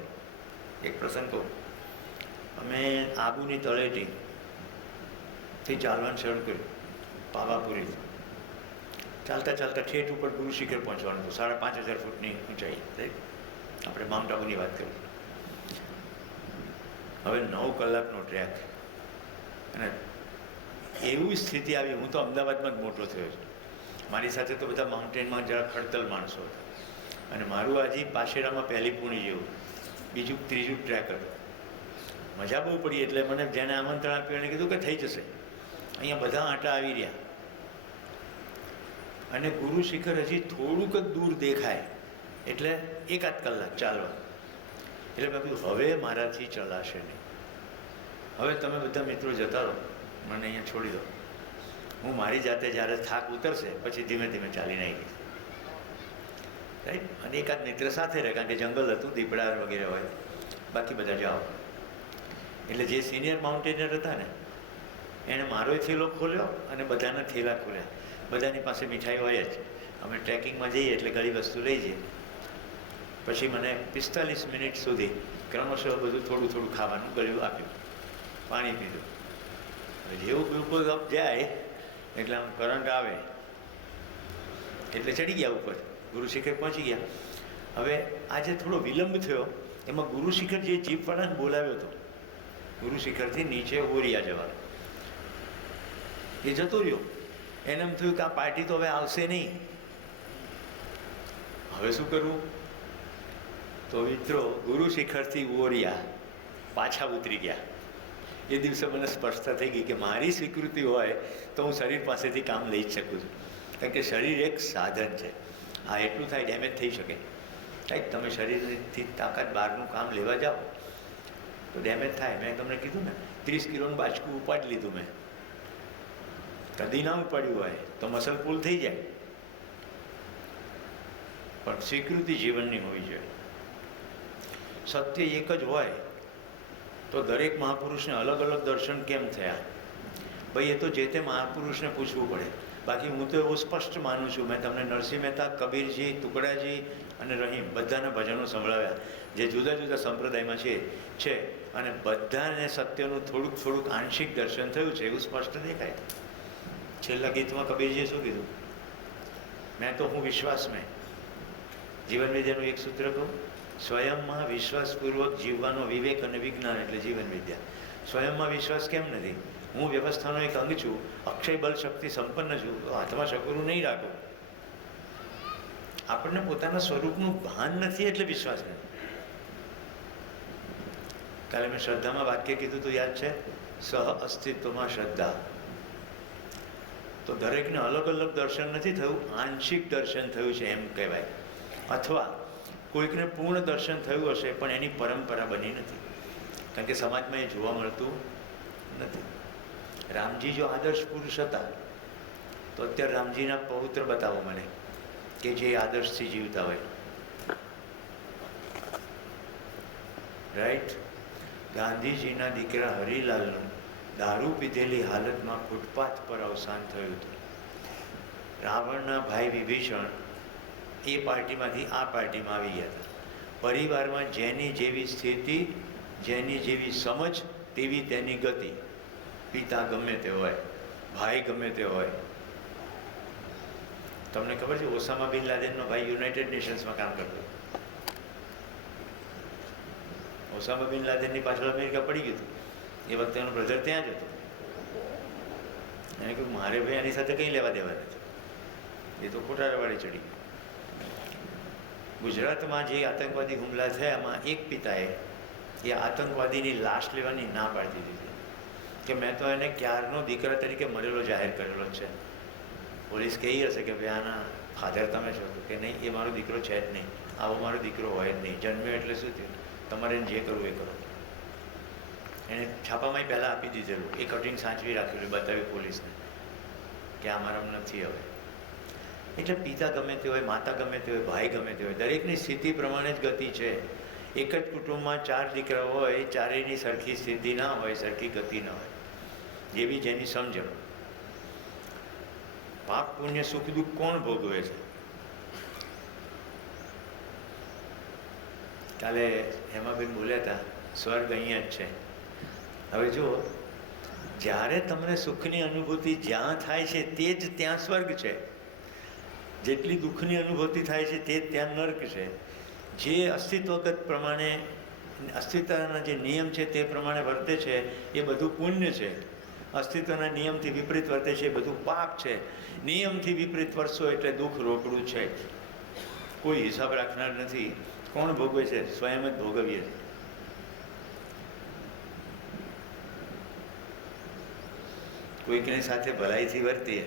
એક પ્રસંગ કહું. અમે આબુની તળેટીથી ચાલવાનું શરૂ કર્યું, પાવાપુરી. ચાલતા ચાલતા ઠેઠ ઉપર ગુરુ શિખર પહોંચવાનું હતું. 5500 ફૂટની ઊંચાઈ. આપણે માઉન્ટ આબુની વાત કરીએ. હવે 9 કલાકનો ટ્રેક અને એવી સ્થિતિ આવી. હું તો અમદાવાદમાં જ મોટો થયો છું. મારી સાથે તો બધા માઉન્ટેનમાં જરા ખડતલ માણસો હતા. અને મારું આજે પાશેરામાં પહેલી પૂણી જેવું, બીજું ત્રીજું ટ્રેક હતું. મજા બહુ પડી. એટલે મને જેને આમંત્રણ આપ્યું એને કીધું કે થઈ જશે, અહીંયા બધા આંટા આવી રહ્યા. અને ગુરુ શિખર હજી થોડુંક જ દૂર દેખાય એટલે 1-8 કલાક ચાલવા. એટલે મેં કીધું હવે મારાથી ચલાશે નહીં, હવે તમે બધા મિત્રો જતા રહો, મને અહીંયા છોડી દો. હું મારી જાતે જ્યારે થાક ઉતરશે પછી ધીમે ધીમે ચાલીને આવી ગઈ. રાઈટ. અને એકાદ મિત્ર સાથે રહે, કારણ કે જંગલ હતું, દીપડા વગેરે હોય, બાકી બધા જાઓ. એટલે જે સિનિયર માઉન્ટેનિયર હતા ને એણે મારોય થેલો ખોલ્યો અને બધાના થેલા ખોલ્યા. બધાની પાસે મીઠાઈ હોય જ. અમે ટ્રેકિંગમાં જઈએ એટલે ઘણી વસ્તુ લઈ જઈએ. પછી મને 45 મિનિટ સુધી ક્રમશઃ બધું થોડું થોડું ખાવાનું ગળ્યું આપ્યું, પાણી પીધું. જેવું ગ્લુકોઝ અપ જાય એટલે આમ કરંટ આવે એટલે ચડી ગયા ઉપર, ગુરુ શિખર પહોંચી ગયા. હવે આજે થોડો વિલંબ થયો એમાં ગુરુ શિખર જે જીપવાળાને બોલાવ્યો હતો, ગુરુ શિખરથી નીચે ઓરિયા જવાનું, એ જતો રહ્યો. એને એમ થયું કે આ પાર્ટી તો હવે આવશે નહીં, હવે શું કરવું? તો મિત્રો ગુરુ શિખરથી ઓરિયા પાછા ઉતરી ગયા. એ દિવસે મને સ્પષ્ટતા થઈ ગઈ કે મારી સ્વીકૃતિ હોય તો હું શરીર પાસેથી કામ લઈ જ શકું છું. કારણ કે શરીર એક સાધન છે. હા, એટલું થાય ડેમેજ થઈ શકે. રાઈટ. તમે શરીરથી તાકાત બહારનું કામ લેવા જાઓ તો ડેમેજ થાય. મેં તમને કીધું ને 30 કિલોનું બાચકું ઉપાડી લીધું મેં. કદી ના ઉપાડ્યું હોય તો મસલ પુલ થઈ જાય. પણ સ્વીકૃતિ જીવનની હોવી જોઈએ. સત્ય એક જ હોય તો દરેક મહાપુરુષને અલગ અલગ દર્શન કેમ થયા? ભાઈ એ તો જે તે મહાપુરુષને પૂછવું પડે. બાકી હું તો એવું સ્પષ્ટ માનું છું. મેં તમને નરસિંહ મહેતા, કબીરજી, ટુકડાજી અને રહીમ બધાના ભજનો સંભળાવ્યા જે જુદા જુદા સંપ્રદાયમાં છે અને બધાને સત્યનું થોડુંક થોડુંક આંશિક દર્શન થયું છે એવું સ્પષ્ટ દેખાય. છેલ્લા ગીતમાં કબીરજીએ શું કીધું? મેં તો હું વિશ્વાસ મેં. જીવન વિદ્યાનું એક સૂત્ર કહું, સ્વયંમાં વિશ્વાસપૂર્વક જીવવાનો વિવેક અને વિજ્ઞાન એટલે જીવન વિદ્યા. સ્વયંમાં વિશ્વાસ કેમ નથી? હું વ્યવસ્થાનો એક અંગ છું, અક્ષય બળ શક્તિ સંપન્ન છું, તો હાથમાં શકરું નહીં રાખું. આપણને પોતાના સ્વરૂપનું ભાન નથી એટલે વિશ્વાસ નથી. કાલે મેં શ્રદ્ધામાં વાક્ય કીધું તો યાદ છે, સહ અસ્તિત્વમાં શ્રદ્ધા. તો દરેકને અલગ અલગ દર્શન નથી થયું, આંશિક દર્શન થયું છે એમ કહેવાય. અથવા કોઈકને પૂર્ણ દર્શન થયું હશે પણ એની પરંપરા બની નથી, કારણ કે સમાજમાં એ જોવા મળતું નથી. રામજી જો આદર્શ પુરુષ હતા તો અત્યારે રામજીના પૌત્ર બતાવો મને કે જે આદર્શથી જીવતા હોય. રાઈટ. ગાંધીજીના દીકરા હરિલાલનું દારૂ પીધેલી હાલતમાં ફૂટપાથ પર અવસાન થયું હતું. રાવણના ભાઈ વિભીષણ એ પાર્ટીમાંથી આ પાર્ટીમાં આવી ગયા હતા. પરિવારમાં જેની જેવી સ્થિતિ, જેની જેવી સમજ, તેવી તેની ગતિ. પિતા ગમે તે હોય, ભાઈ ગમે તે હોય. તમને ખબર છે ઓસામા બિન લાદેનનો ભાઈ યુનાઇટેડ નેશન્સમાં કામ કરતો. ઓસામા બિન લાદેનની પાછળ અમેરિકા પડી ગયું હતું. એ વખતે એનો બ્રધર ત્યાં જ હતો. એને કહ્યું મારે ભાઈ આની સાથે કંઈ લેવા દેવા નથી, એ તો ખોટા રવાડે ચડી ગયું. ગુજરાતમાં જે આતંકવાદી હુમલા થયા એમાં એક પિતાએ એ આતંકવાદીની લાશ લેવાની ના પાડી દીધી કે મેં તો એને ક્યારનો દીકરા તરીકે મરેલો જાહેર કરેલો જ છે. પોલીસ કહી હશે કે ભાઈ આના ફાધર તમે છો, કે નહીં એ મારો દીકરો છે જ નહીં, આવો મારો દીકરો હોય જ નહીં, જન્મ્યો એટલે શું થયું, તમારે જે કરવું એ કરો. એને છાપામાં પહેલાં આપી દીધેલું, એ કટિંગ સાચવી રાખેલું, બતાવ્યું પોલીસને કે આ મારા નથી હવે. એટલે પિતા ગમે તે હોય, માતા ગમે તે હોય, ભાઈ ગમે તે હોય, દરેકની સ્થિતિ પ્રમાણે જ ગતિ છે. એક જ કુટુંબમાં 4 દીકરા હોય, ચારેયની સરખી સ્થિતિ ના હોય, સરખી ગતિ ના હોય, જેવી જેની સમજણ. પાપ પુણ્ય સુખ દુઃખ કોણ ભોગવે છે? કાલે હેમાબેન બોલ્યા હતા સ્વર્ગ અહીંયા જ છે. હવે જો જ્યારે તમને સુખની અનુભૂતિ જ્યાં થાય છે તે જ ત્યાં સ્વર્ગ છે, જેટલી દુઃખની અનુભૂતિ થાય છે તે જ ત્યાં નર્ક છે. જે અસ્તિત્વગત પ્રમાણે અસ્તિત્વના જે નિયમ છે તે પ્રમાણે વર્તે છે એ બધું પુણ્ય છે. અસ્તિત્વના નિયમથી વિપરીત વર્તે છે એ બધું પાપ છે. નિયમથી વિપરીત વર્તશો એટલે દુઃખ રોકડું છે જ. કોઈ હિસાબ રાખનાર નથી. કોણ ભોગવે છે? સ્વયં જ ભોગવીએ છીએ. કોઈકની સાથે ભલાઈથી વર્તીએ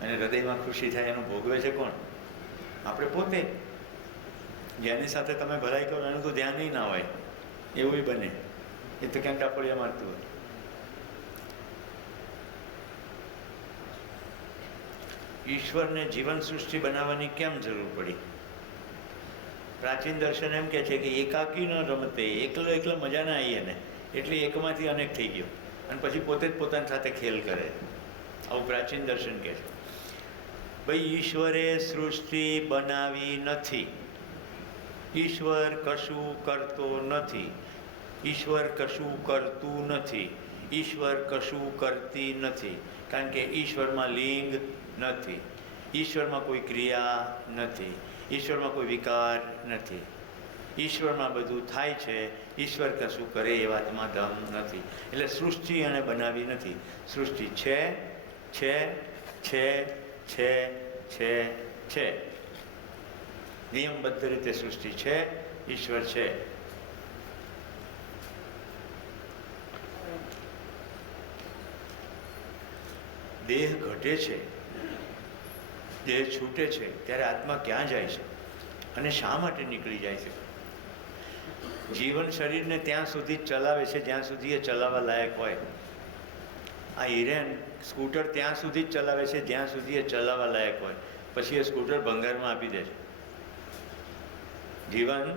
અને હૃદયમાં ખુશી થાય એનું ભોગવે છે કોણ? આપણે પોતે. જેની સાથે તમે ભલાઈ કરો એનું તો ધ્યાન ના હોય એવું બને, એ તો ક્યાંક ટાપડિયા મારતું હોય. ઈશ્વરને જીવન સૃષ્ટિ બનાવવાની કેમ જરૂર પડી? પ્રાચીન દર્શન એમ કહે છે કે એકાકી ન રમતે, એકલો એકલો મજા ના આવી એને, એટલે એકમાંથી અનેક થઈ ગયો અને પછી પોતે જ પોતાની સાથે ખેલ કરે. આવું પ્રાચીન દર્શન કહે છે. ભાઈ ઈશ્વરે સૃષ્ટિ બનાવી નથી. ઈશ્વર કશું કરતો નથી. ઈશ્વર કશું કરતું નથી. ઈશ્વર કશું કરતી નથી. કારણ કે ઈશ્વરમાં લિંગ નથી, ઈશ્વરમાં કોઈ ક્રિયા નથી, ઈશ્વરમાં કોઈ વિકાર નથી. ઈશ્વરમાં બધું થાય છે, ઈશ્વર કશું કરે એ વાતમાં દમ નથી. એટલે સૃષ્ટિ એણે બનાવી નથી. સૃષ્ટિ છે છે છે છે છે છે. નિયમબદ્ધ રીતે સૃષ્ટિ છે, ઈશ્વર છે. દેહ ઘટે છે, દેહ છૂટે છે ત્યારે આત્મા ક્યાં જાય છે અને શા માટે નીકળી જાય છે? જીવન શરીરને ત્યાં સુધી જ ચલાવે છે જ્યાં સુધી એ ચલાવવા લાયક હોય. આ હિરેન સ્કૂટર ત્યાં સુધી જ ચલાવે છે જ્યાં સુધી એ ચલાવવા લાયક હોય, પછી એ સ્કૂટર ભંગારમાં આપી દે છે. જીવન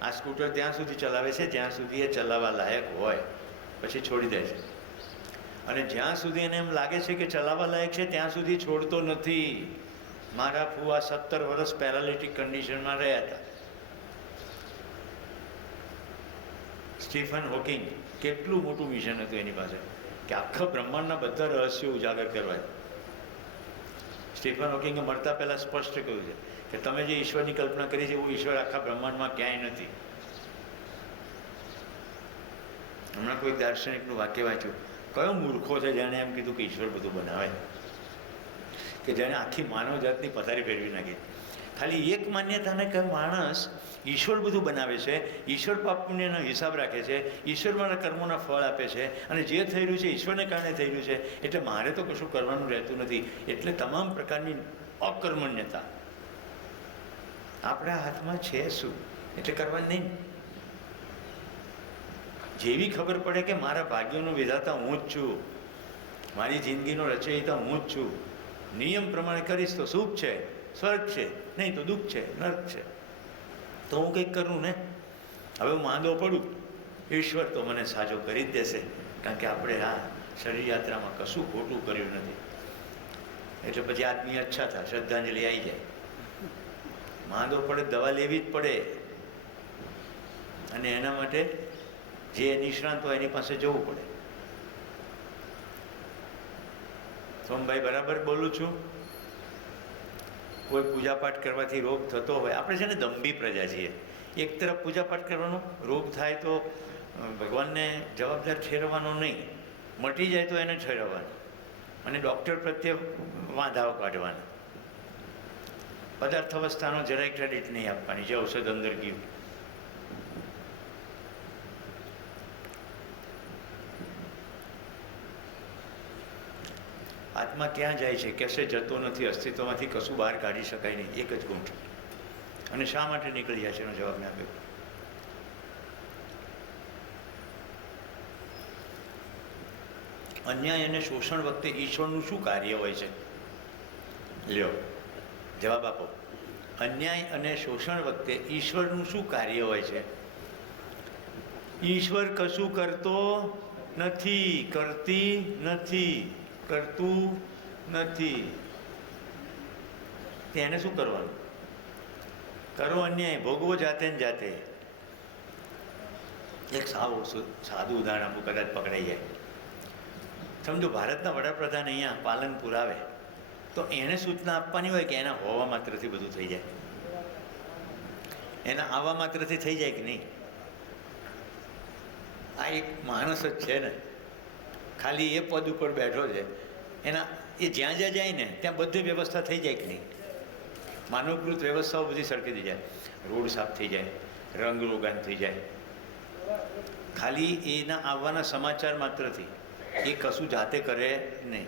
આ સ્કૂટર ત્યાં સુધી ચલાવે છે જ્યાં સુધી એ ચલાવવા લાયક હોય, પછી છોડી દે છે. અને જ્યાં સુધી એને એમ લાગે છે કે ચલાવવા લાયક છે ત્યાં સુધી છોડતો નથી. મારા ફુવા 17 વર્ષ પેરાલિટિક કન્ડિશનમાં રહ્યા હતા. સ્ટીફન હોકિંગ, કેટલું મોટું મિશન હતું એની પાસે કે આખા બ્રહ્માંડના બધા રહસ્યો ઉજાગર કરવા. સ્ટીફન હોકિંગે મરતા પહેલાં સ્પષ્ટ કહ્યું છે કે તમે જે ઈશ્વરની કલ્પના કરી છે એવું ઈશ્વર આખા બ્રહ્માંડમાં ક્યાંય નથી. હમણાં કોઈ દાર્શનિકનું વાક્ય વાંચ્યું, કયો મૂર્ખો છે જેણે એમ કીધું કે ઈશ્વર બધું બનાવે, કે જેણે આખી માનવ જાતની પથારી ફેરવી નાખી. ખાલી એક માન્યતાને કે માણસ ઈશ્વર બધું બનાવે છે, ઈશ્વર પાપ પુણ્યનો હિસાબ રાખે છે, ઈશ્વર મારા કર્મોના ફળ આપે છે અને જે થઈ રહ્યું છે ઈશ્વરને કારણે થઈ રહ્યું છે, એટલે મારે તો કશું કરવાનું રહેતું નથી. એટલે તમામ પ્રકારની અકર્મણ્યતા આપણા હાથમાં છે શું, એટલે કરવાની નહીં. જેવી ખબર પડે કે મારા ભાગ્યનો વિધાતા હું જ છું, મારી જિંદગીનો રચયિતા હું જ છું, નિયમ પ્રમાણે કરીશ તો સુખ છે, સ્વર્ગ છે, નહીં તો દુઃખ છે, નર્ક છે, તો હું કંઈક કરું ને. હવે હું માંદો પડું, ઈશ્વર તો મને સાજો કરી જ દેશે, કારણ કે આપણે આ શરીર યાત્રામાં કશું ખોટું કર્યું નથી. એટલે પછી આદમી અચ્છા થાય, શ્રદ્ધાંજલિ આવી જાય. માંદો પડે દવા લેવી જ પડે, અને એના માટે જે નિષ્ણાંત હોય એની પાસે જવું પડે. સોમભાઈ બરાબર બોલું છું? કોઈ પૂજાપાઠ કરવાથી રોગ થતો હોય, આપણે છે ને દંભી પ્રજા છીએ, એક તરફ પૂજાપાઠ કરવાનો, રોગ થાય તો ભગવાનને જવાબદાર ઠેરવવાનો નહીં, મટી જાય તો એને ઠેરવવાનો, અને ડૉક્ટર પ્રત્યે વાંધાઓ કાઢવાના. પદાર્થ અવસ્થાનો જરાય ક્રેડિટ નહીં આપવાની, જે ઔષધ અંદર ગયું. આત્મા ક્યાં જાય છે? કશે જતો નથી, અસ્તિત્વમાંથી કશું બહાર કાઢી શકાય નહીં, એક જ ગુંઠ. અને શા માટે નીકળી જાય છે એનો જવાબ મેં આપ્યો. અન્યાય અને શોષણ વખતે ઈશ્વરનું શું કાર્ય હોય છે? લ્યો જવાબ આપો. અન્યાય અને શોષણ વખતે ઈશ્વરનું શું કાર્ય હોય છે? ઈશ્વર કશું કરતો નથી, કરતી નથી, કરતું નથી. તેને શું કરવાનું? કરો અન્યાય, ભોગવો જાતે ને જાતે. એક સાદું ઉદાહરણ આપું, કદાચ પકડાઈ જાય. સમજો ભારતના વડાપ્રધાન અહીંયા પાલનપુર આવે તો એને સૂચના આપવાની હોય કે એના હોવા માત્રથી બધું થઈ જાય? એના આવવા માત્રથી થઈ જાય કે નહીં? આ એક માણસ જ છે ને, ખાલી એ પદ ઉપર બેઠો છે, એના એ જ્યાં જ્યાં જાય ને ત્યાં બધી વ્યવસ્થા થઈ જાય કે નહીં? માનવકૃત વ્યવસ્થાઓ બધી સરકી થઈ જાય, રોડ સાફ થઈ જાય, રંગ રોગાન થઈ જાય, ખાલી એના આવવાના સમાચાર માત્રથી. એ કશું જાતે કરે નહીં.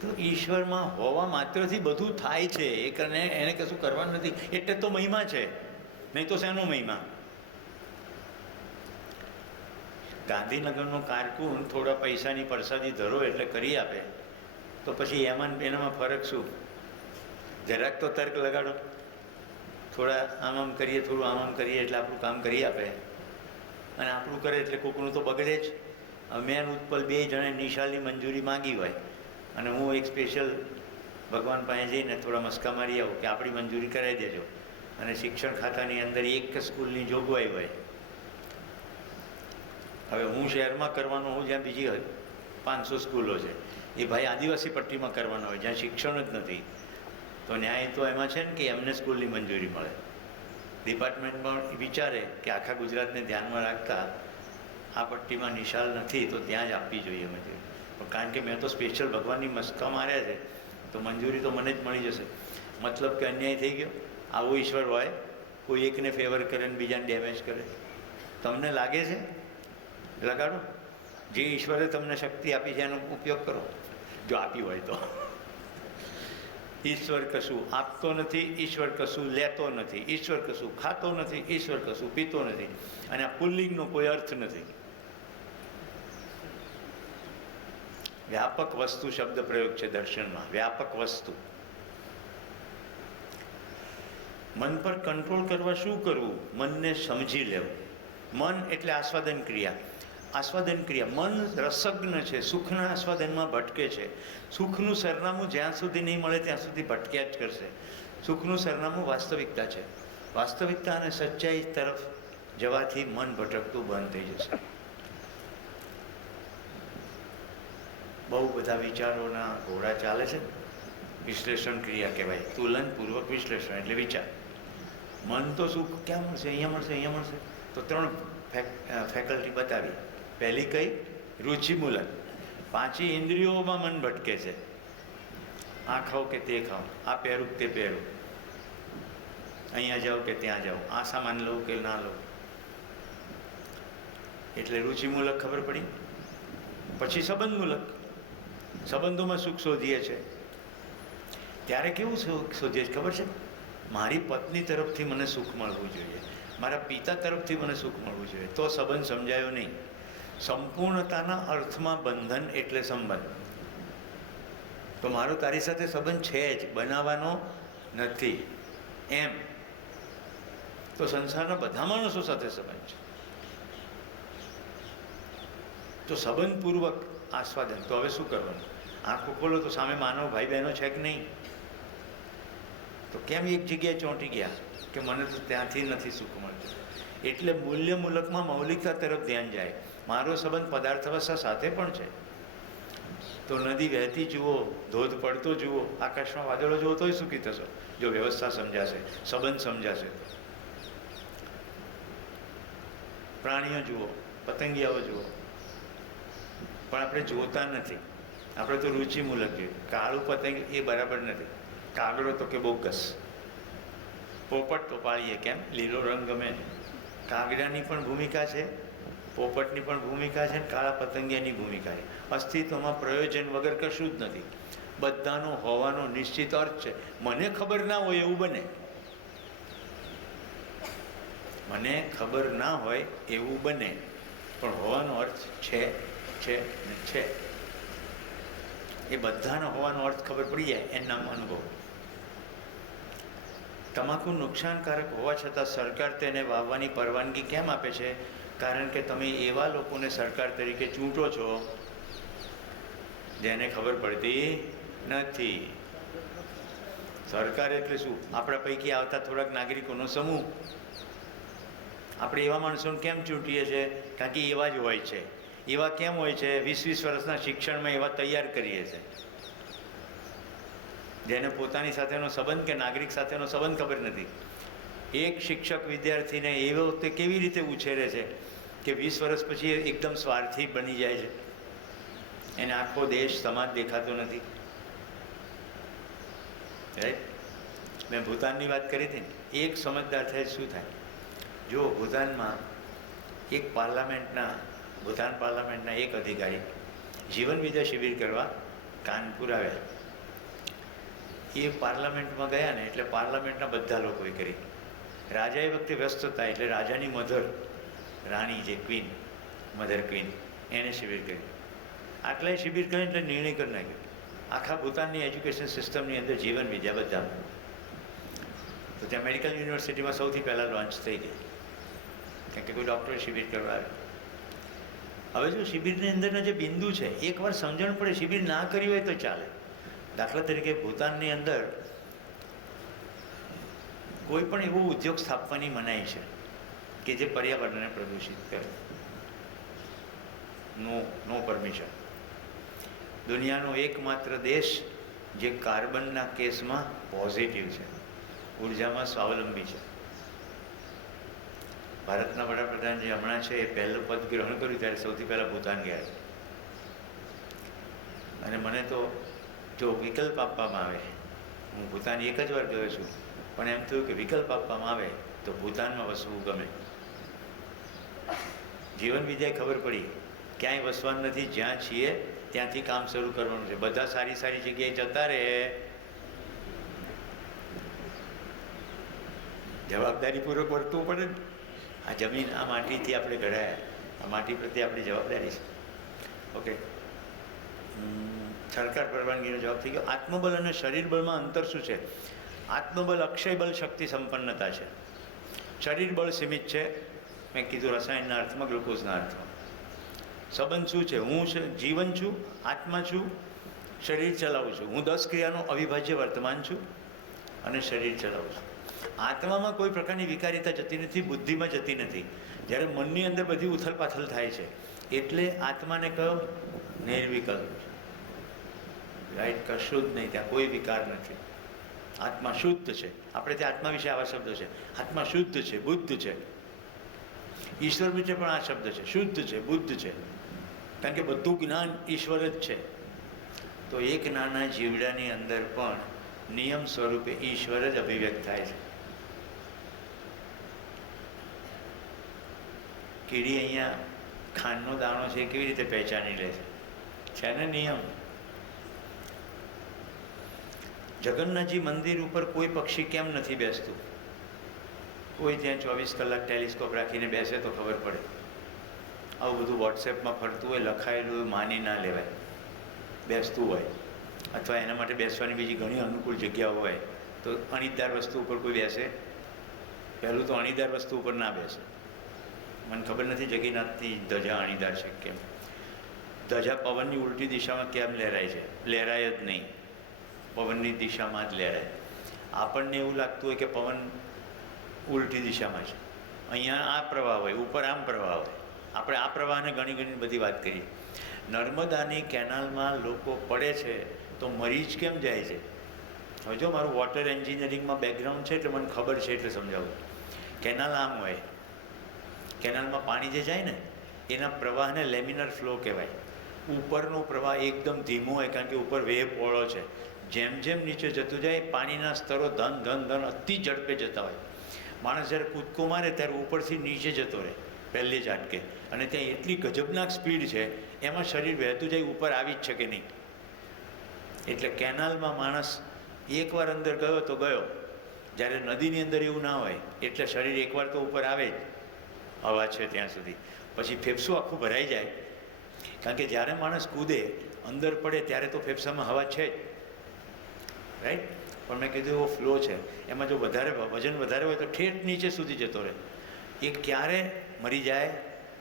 તો ઈશ્વરમાં હોવા માત્રથી બધું થાય છે, એ કરીને એને કશું કરવાનું નથી. એટલે તો મહિમા છે, નહીં તો શેનો મહિમા? ગાંધીનગરનો કારકુન થોડા પૈસાની પ્રસાદી ધરો એટલે કરી આપે, તો પછી એનામાં ફરક શું? જરાક તો તર્ક લગાડો. થોડા આમ કરીએ, થોડું આમ કરીએ એટલે આપણું કામ કરી આપે, અને આપણું કરે એટલે કોકનું તો બગડે જ. મેન ઉત્પલ બે જણે નિશાળની મંજૂરી માંગી હોય, અને હું એક સ્પેશિયલ ભગવાન પાસે જઈને થોડા મસ્કા મારી આવું કે આપણી મંજૂરી કરાવી દેજો, અને શિક્ષણ ખાતાની અંદર એક સ્કૂલની જોગવાઈ હોય. હવે હું શહેરમાં કરવાનો હું જ્યાં બીજી 500 સ્કૂલો છે, એ ભાઈ આદિવાસી પટ્ટીમાં કરવાના હોય જ્યાં શિક્ષણ જ નથી. તો ન્યાય તો એમાં છે ને કે એમને સ્કૂલની મંજૂરી મળે. ડિપાર્ટમેન્ટ પણ વિચારે કે આખા ગુજરાતને ધ્યાનમાં રાખતા આ પટ્ટીમાં નિશાળ નથી તો ત્યાં જ આપવી જોઈએ મંજૂરી. પણ કારણ કે મેં તો સ્પેશિયલ ભગવાનની મસ્કા માર્યા છે તો મંજૂરી તો મને જ મળી જશે. મતલબ કે અન્યાય થઈ ગયો. આવો ઈશ્વર હોય, કોઈ એકને ફેવર કરે ને બીજાને ડેમેજ કરે? તમને લાગે છે? લગાડો. જે ઈશ્વરે તમને શક્તિ આપી છે એનો ઉપયોગ કરો, જો આપી હોય તો. ઈશ્વર કશું આપતો નથી, ઈશ્વર કશું લેતો નથી, ઈશ્વર કશું ખાતો નથી, ઈશ્વર કશું પીતો નથી. અને આ પુલ્લિંગનો કોઈ અર્થ નથી. વ્યાપક વસ્તુ શબ્દ પ્રયોગ છે દર્શનમાં. વ્યાપક વસ્તુ. મન પર કંટ્રોલ કરવા શું કરવું? મનને સમજી લેવું. મન એટલે આસ્વાદન ક્રિયા. આસ્વાદન ક્રિયા. મન રસજ્ઞ છે, સુખના આસ્વાદનમાં ભટકે છે. સુખનું સરનામું જ્યાં સુધી નહીં મળે ત્યાં સુધી ભટક્યા જ કરશે. સુખનું સરનામું વાસ્તવિકતા છે. વાસ્તવિકતા અને સચ્ચાઈ તરફ જવાથી મન ભટકતું બંધ થઈ જશે. બહુ બધા વિચારોના ઘોડા ચાલે છે. વિશ્લેષણ ક્રિયા કહેવાય. તુલનપૂર્વક વિશ્લેષણ એટલે વિચાર. મન તો સુખ ક્યાં મળશે? અહીંયા મળશે, અહીંયા મળશે. તો 3 ફેકલ્ટી બતાવી. પહેલી કઈ? રુચિમૂલક. 5 ઇન્દ્રિયોમાં મન ભટકે છે. આ ખાઓ કે તે ખાઓ, આ પહેરું કે તે પહેરું, અહીંયા જાઓ કે ત્યાં જાઓ, આ સામાન લઉં કે ના લઉં. એટલે રુચિમૂલક ખબર પડી. પછી સંબંધમૂલક. સંબંધોમાં સુખ શોધીએ છે. ત્યારે કેવું સુખ શોધીએ છે ખબર છે? મારી પત્ની તરફથી મને સુખ મળવું જોઈએ, મારા પિતા તરફથી મને સુખ મળવું જોઈએ. તો સંબંધ સમજાયો નહીં. સંપૂર્ણતાના અર્થમાં બંધન એટલે સંબંધ. તો મારો તારી સાથે સંબંધ છે જ, બનાવવાનો નથી એમ. તો સંસારના બધા માણસો સાથે સંબંધ છે. તો સંબંધપૂર્વક આસ્વાદન. તો હવે શું કરવાનું? આંખો ખોલો તો સામે માનવ ભાઈ બહેનો છે કે નહીં? તો કેમ એક જગ્યાએ ચોંટી ગયા કે મને તો ત્યાંથી નથી સુખ મળતું? એટલે મૂલ્ય મૂલકમાં મૌલિકતા તરફ ધ્યાન જાય. મારો સંબંધ પદાર્થવસ્થા સાથે પણ છે. તો નદી વહેતી જુઓ, ધોધ પડતો જુઓ, આકાશમાં વાદળો જુઓ તોય સુખી થશો જો વ્યવસ્થા સમજાશે, સંબંધ સમજાશે. પ્રાણીઓ જુઓ, પતંગિયાઓ જુઓ, પણ આપણે જોતા નથી. આપણે તો રુચિ મૂલક જોઈએ. કાળું પતંગ એ બરાબર નથી. કાગડો તો કે બોગસ. પોપટ તો પાળીએ કેમ, લીલો રંગ ગમે. કાગડાની પણ ભૂમિકા છે, પોપટની પણ ભૂમિકા છે, કાળા પતંગિયાની ભૂમિકા છે. અસ્તિત્વમાં પ્રયોજન વગર કશું જ નથી. બધાનો હોવાનો નિશ્ચિત અર્થ છે. મને ખબર ના હોય એવું બને, મને ખબર ના હોય એવું બને, પણ હોવાનો અર્થ છે ને છે. એ બધાનો હોવાનો અર્થ ખબર પડી જાય એનું નામ અનુભવ. તમાકુ નુકસાનકારક હોવા છતાં સરકાર તેને વાવવાની પરવાનગી કેમ આપે છે? કારણ કે તમે એવા લોકોને સરકાર તરીકે ચૂંટો છો જેને ખબર પડતી નથી. સરકાર એટલે શું? આપણા પૈકી આવતા થોડાક નાગરિકોનો સમૂહ. આપણે એવા માણસોને કેમ ચૂંટીએ છીએ? કારણ કે એવા જ હોય છે. એવા કેમ હોય છે? 20-20 વર્ષના શિક્ષણમાં એવા તૈયાર કરીએ છીએ જેને પોતાની સાથેનો સંબંધ કે નાગરિક સાથેનો સંબંધ ખબર નથી. એક શિક્ષક વિદ્યાર્થીને એવો તે કેવી રીતે ઉછેરે છે કે 20 વર્ષ પછી એકદમ સ્વાર્થી બની જાય છે? એને આખો દેશ સમાજ દેખાતો નથી. રાઈટ? મેં ભૂતાનની વાત કરી હતી ને. એક સમજદાર થાય શું થાય? જો ભૂતાનમાં એક ભૂતાન પાર્લામેન્ટના એક અધિકારી જીવન વિદ્યા શિબિર કરવા કાનપુર આવ્યા. એ પાર્લામેન્ટમાં ગયા ને એટલે પાર્લામેન્ટના બધા લોકોએ કરી. રાજા એ વખતે વ્યસ્ત હતા એટલે રાજાની મધર, રાણી જે ક્વીન, મધર ક્વીન, એને શિબિર કરી. આટલાય શિબિર કરી એટલે નિર્ણય કરી નાખ્યો આખા ભૂતાનની એજ્યુકેશન સિસ્ટમની અંદર જીવન વિદ્યા બધા. તો ત્યાં મેડિકલ યુનિવર્સિટીમાં સૌથી પહેલાં લોન્ચ થઈ ગઈ, કારણ કે કોઈ ડૉક્ટરે શિબિર કરવા આવે. હવે જો શિબિરની અંદરના જે બિંદુ છે એકવાર સમજણ પડે, શિબિર ના કરી હોય તો ચાલે. દાખલા તરીકે ભૂતાનની અંદર કોઈ પણ એવો ઉદ્યોગ સ્થાપવાની મનાઈ છે કે જે પર્યાવરણને પ્રદૂષિત કરે. નો પરમિશન. દુનિયાનો એકમાત્ર દેશ જે કાર્બનના કેસમાં પોઝિટિવ છે, ઉર્જામાં સ્વાવલંબી છે. ભારતના વડાપ્રધાન જે હમણાં છે એ પહેલું પદ ગ્રહણ કર્યું ત્યારે સૌથી પહેલાં ભૂતાન ગયા છે. અને મને તો જો વિકલ્પ આપવામાં આવે, હું ભૂતાન એક જ વાર ગયો છું, પણ એમ થયું કે વિકલ્પ આપવામાં આવે તો ભૂતાનમાં વસવું ગમે. જીવન વિદ્યાએ ખબર પડી ક્યાંય વસવાનું નથી, જ્યાં છીએ ત્યાંથી કામ શરૂ કરવાનું છે. બધા સારી સારી જગ્યાએ જતા રહે, જવાબદારીપૂર્વક વર્તવું પડે ને. આ જમીન, આ માટીથી આપણે ઘડાયા, આ માટી પ્રત્યે આપણી જવાબદારી છે. ઓકે, સરકાર પરવાનગીનો જવાબ થઈ ગયો. આત્મબળ અને શરીર બળમાં અંતર શું છે? આત્મબળ અક્ષય બળ શક્તિ સંપન્નતા છે. શરીર બળ સીમિત છે, મેં કીધું રસાયણના અર્થમાં, ગ્લુકોઝના અર્થમાં. સંબંધ શું છે? હું જીવન છું, આત્મા છું, શરીર ચલાવું છું. હું 10 ક્રિયાનો અવિભાજ્ય વર્તમાન છું અને શરીર ચલાવું છું. આત્મામાં કોઈ પ્રકારની વિકારિતા જતી નથી, બુદ્ધિમાં જતી નથી. જ્યારે મનની અંદર બધી ઉથલપાથલ થાય છે એટલે આત્માને કહો નિર્વિકલ્પ. રાઈટ? કશું જ નહીં, ત્યાં કોઈ વિકાર નથી. આત્મા શુદ્ધ છે. આપણે ત્યાં આત્મા વિશે આવા શબ્દો છે. આત્મા શુદ્ધ છે, બુદ્ધ છે. ઈશ્વર વિશે પણ આ શબ્દ છે, શુદ્ધ છે, બુદ્ધ છે. કારણ કે બધું જ્ઞાન ઈશ્વર જ છે. તો એક નાના જીવડાની અંદર પણ નિયમ સ્વરૂપે ઈશ્વર જ અભિવ્યક્ત થાય છે. કીડી અહીંયા ખાંડનો દાણો છે એ કેવી રીતે પહેચાની લે છે ને નિયમ. જગન્નાથજી મંદિર ઉપર કોઈ પક્ષી કેમ નથી બેસતું? કોઈ ત્યાં 24 કલાક ટેલિસ્કોપ રાખીને બેસે તો ખબર પડે. આવું બધું વોટ્સએપમાં ફરતું હોય, લખાયેલું હોય, માની ના લેવાય. બેસતું હોય અથવા એના માટે બેસવાની બીજી ઘણી અનુકૂળ જગ્યાઓ હોય તો અણીદાર વસ્તુ ઉપર કોઈ બેસે? પહેલું તો અણીદાર વસ્તુ ઉપર ના બેસે. મને ખબર નથી જગન્નાથની ધજા અણીદાર છે કેમ. ધજા પવનની ઉલટી દિશામાં કેમ લહેરાય છે? લહેરાય જ નહીં, પવનની દિશામાં જ લહેરાય. આપણને એવું લાગતું હોય કે પવન ઉલટી દિશામાં છે, અહીંયા આ પ્રવાહ હોય, ઉપર આમ પ્રવાહ હોય. આપણે આ પ્રવાહને ઘણી ઘણી બધી વાત કરીએ. નર્મદાની કેનાલમાં લોકો પડે છે તો મરી જ કેમ જાય છે? હવે જો મારું વોટર એન્જિનિયરિંગમાં બેકગ્રાઉન્ડ છે એટલે મને ખબર છે એટલે સમજાવું. કેનાલ આમ હોય, કેનાલમાં પાણી જે જાય ને એના પ્રવાહને લેમિનર ફ્લો કહેવાય. ઉપરનો પ્રવાહ એકદમ ધીમો હોય કારણ કે ઉપર વેવ પહોળો છે. જેમ જેમ નીચે જતું જાય પાણીના સ્તરો ધન ધન ધન અતિ ઝડપે જતા હોય. માણસ જ્યારે કૂદકો મારે ત્યારે ઉપરથી નીચે જતો રહે પહેલી ઝાટકે, અને ત્યાં એટલી ગજબનાક સ્પીડ છે એમાં શરીર વહેતું જાય ઉપર આવી જ શકે નહીં. એટલે કેનાલમાં માણસ એકવાર અંદર ગયો તો ગયો. જ્યારે નદીની અંદર એવું ના હોય એટલે શરીર એકવાર તો ઉપર આવે જ, હવા છે ત્યાં સુધી, પછી ફેફસું આખું ભરાઈ જાય. કારણ કે જ્યારે માણસ કૂદે અંદર પડે ત્યારે તો ફેફસામાં હવા છે જ, રાઈટ. પણ મેં કીધું એવો ફ્લો છે, એમાં જો વધારે વજન વધારે હોય તો ઠેઠ નીચે સુધી જતો રહે. એ ક્યારે મરી જાય,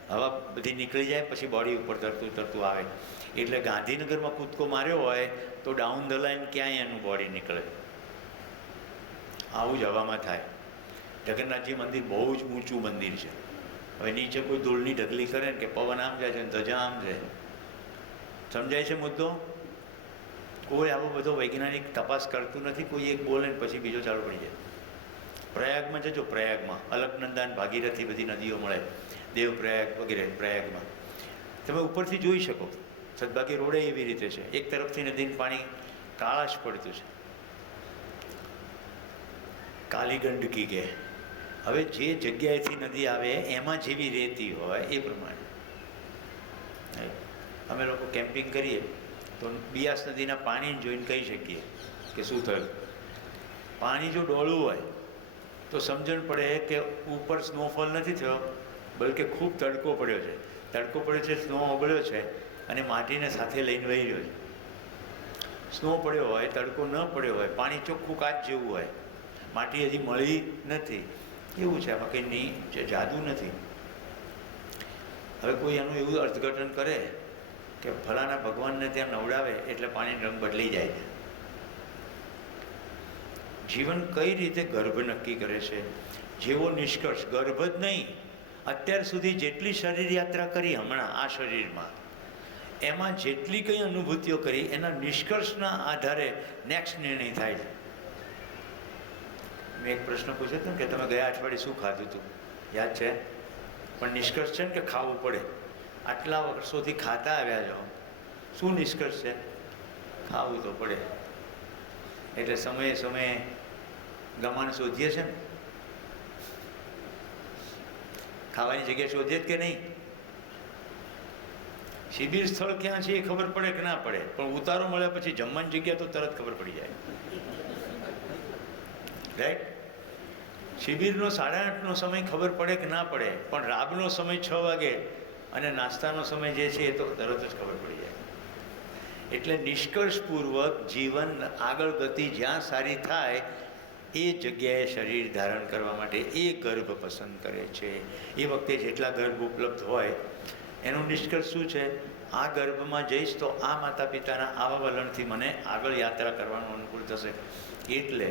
હવા બધી નીકળી જાય પછી બોડી ઉપર તરતું તરતું આવે. એટલે ગાંધીનગરમાં કૂદકો માર્યો હોય તો ડાઉન ધ લાઈન ક્યાંય એનું બોડી નીકળે. આવું જ હવામાં થાય. જગન્નાથજી મંદિર બહુ જ ઊંચું મંદિર છે. હવે નીચે કોઈ ધૂળની ઢગલી કરે ને કે પવન આમ જાય છે ને ધજા આમ જાય. સમજાય છે મુદ્દો? કોઈ આવો બધો વૈજ્ઞાનિક તપાસ કરતું નથી. કોઈ એક બોલે ને પછી બીજો ચાલુ પડી જાય. પ્રયાગમાં જજો, પ્રયાગમાં અલકનંદા, ભાગીરથી બધી નદીઓ મળે, દેવપ્રયાગ વગેરે. પ્રયાગમાં તમે ઉપરથી જોઈ શકો. સદભાગી રોડે એવી રીતે છે, એક તરફથી નદીનું પાણી કાળાશ પડતું છે, કાલી ગંડકી કે. હવે જે જગ્યાએથી નદી આવે એમાં જેવી રેતી હોય એ પ્રમાણે. અમે લોકો કેમ્પિંગ કરીએ તો બિયાસ નદીના પાણીને જોઈને કહી શકીએ કે શું થયું. પાણી જો ડોળું હોય તો સમજણ પડે કે ઉપર સ્નોફોલ નથી થયો, બલકે ખૂબ તડકો પડ્યો છે. તડકો પડ્યો છે, સ્નો ઓગળ્યો છે અને માટીને સાથે લઈને વહી રહ્યો છે. સ્નો પડ્યો હોય, તડકો ન પડ્યો હોય, પાણી ચોખ્ખું કાચ જેવું હોય, માટી હજી મળી નથી, એવું છે. આમાં કંઈ જાદુ નથી. હવે કોઈ એનું એવું અર્થઘટન કરે કે ફલાણા ભગવાનને ત્યાં નવડાવે એટલે પાણીનો રંગ બદલી જાય છે. જીવન કઈ રીતે ગર્ભ નક્કી કરે છે? જેવો નિષ્કર્ષ, ગર્ભ જ નહીં, અત્યાર સુધી જેટલી શરીર યાત્રા કરી હમણાં આ શરીરમાં, એમાં જેટલી કંઈ અનુભૂતિઓ કરી એના નિષ્કર્ષના આધારે નેક્સ્ટ નિર્ણય થાય છે. મેં એક પ્રશ્ન પૂછ્યો હતો કે તમે ગયા અઠવાડિયે શું ખાધું હતું, યાદ છે? પણ નિષ્કર્ષ છે ને કે ખાવું પડે. આટલા વર્ષોથી ખાતા આવ્યા છો, શું નિષ્કર્ષ છે? ખાવું તો પડે. એટલે સમયે સમયે ગમાણ શોધીએ છે ને, ખાવાની જગ્યા શોધીએ જ કે નહીં? શિબિર સ્થળ ક્યાં છે એ ખબર પડે કે ના પડે, પણ ઉતારો મળ્યા પછી જમવાની જગ્યા તો તરત ખબર પડી જાય, રાઈટ? શિબિરનો 8:30નો સમય ખબર પડે કે ના પડે, પણ રાબનો સમય 6 વાગે અને નાસ્તાનો સમય જે છે એ તો તરત જ ખબર પડી જાય. એટલે નિષ્કર્ષપૂર્વક જીવન આગળ ગતિ જ્યાં સારી થાય એ જગ્યાએ શરીર ધારણ કરવા માટે એ ગર્ભ પસંદ કરે છે. એ વખતે જેટલા ગર્ભ ઉપલબ્ધ હોય એનું નિષ્કર્ષ શું છે? આ ગર્ભમાં જઈશ તો આ માતા પિતાના આવા વલણથી મને આગળ યાત્રા કરવાનું અનુકૂળ થશે. એટલે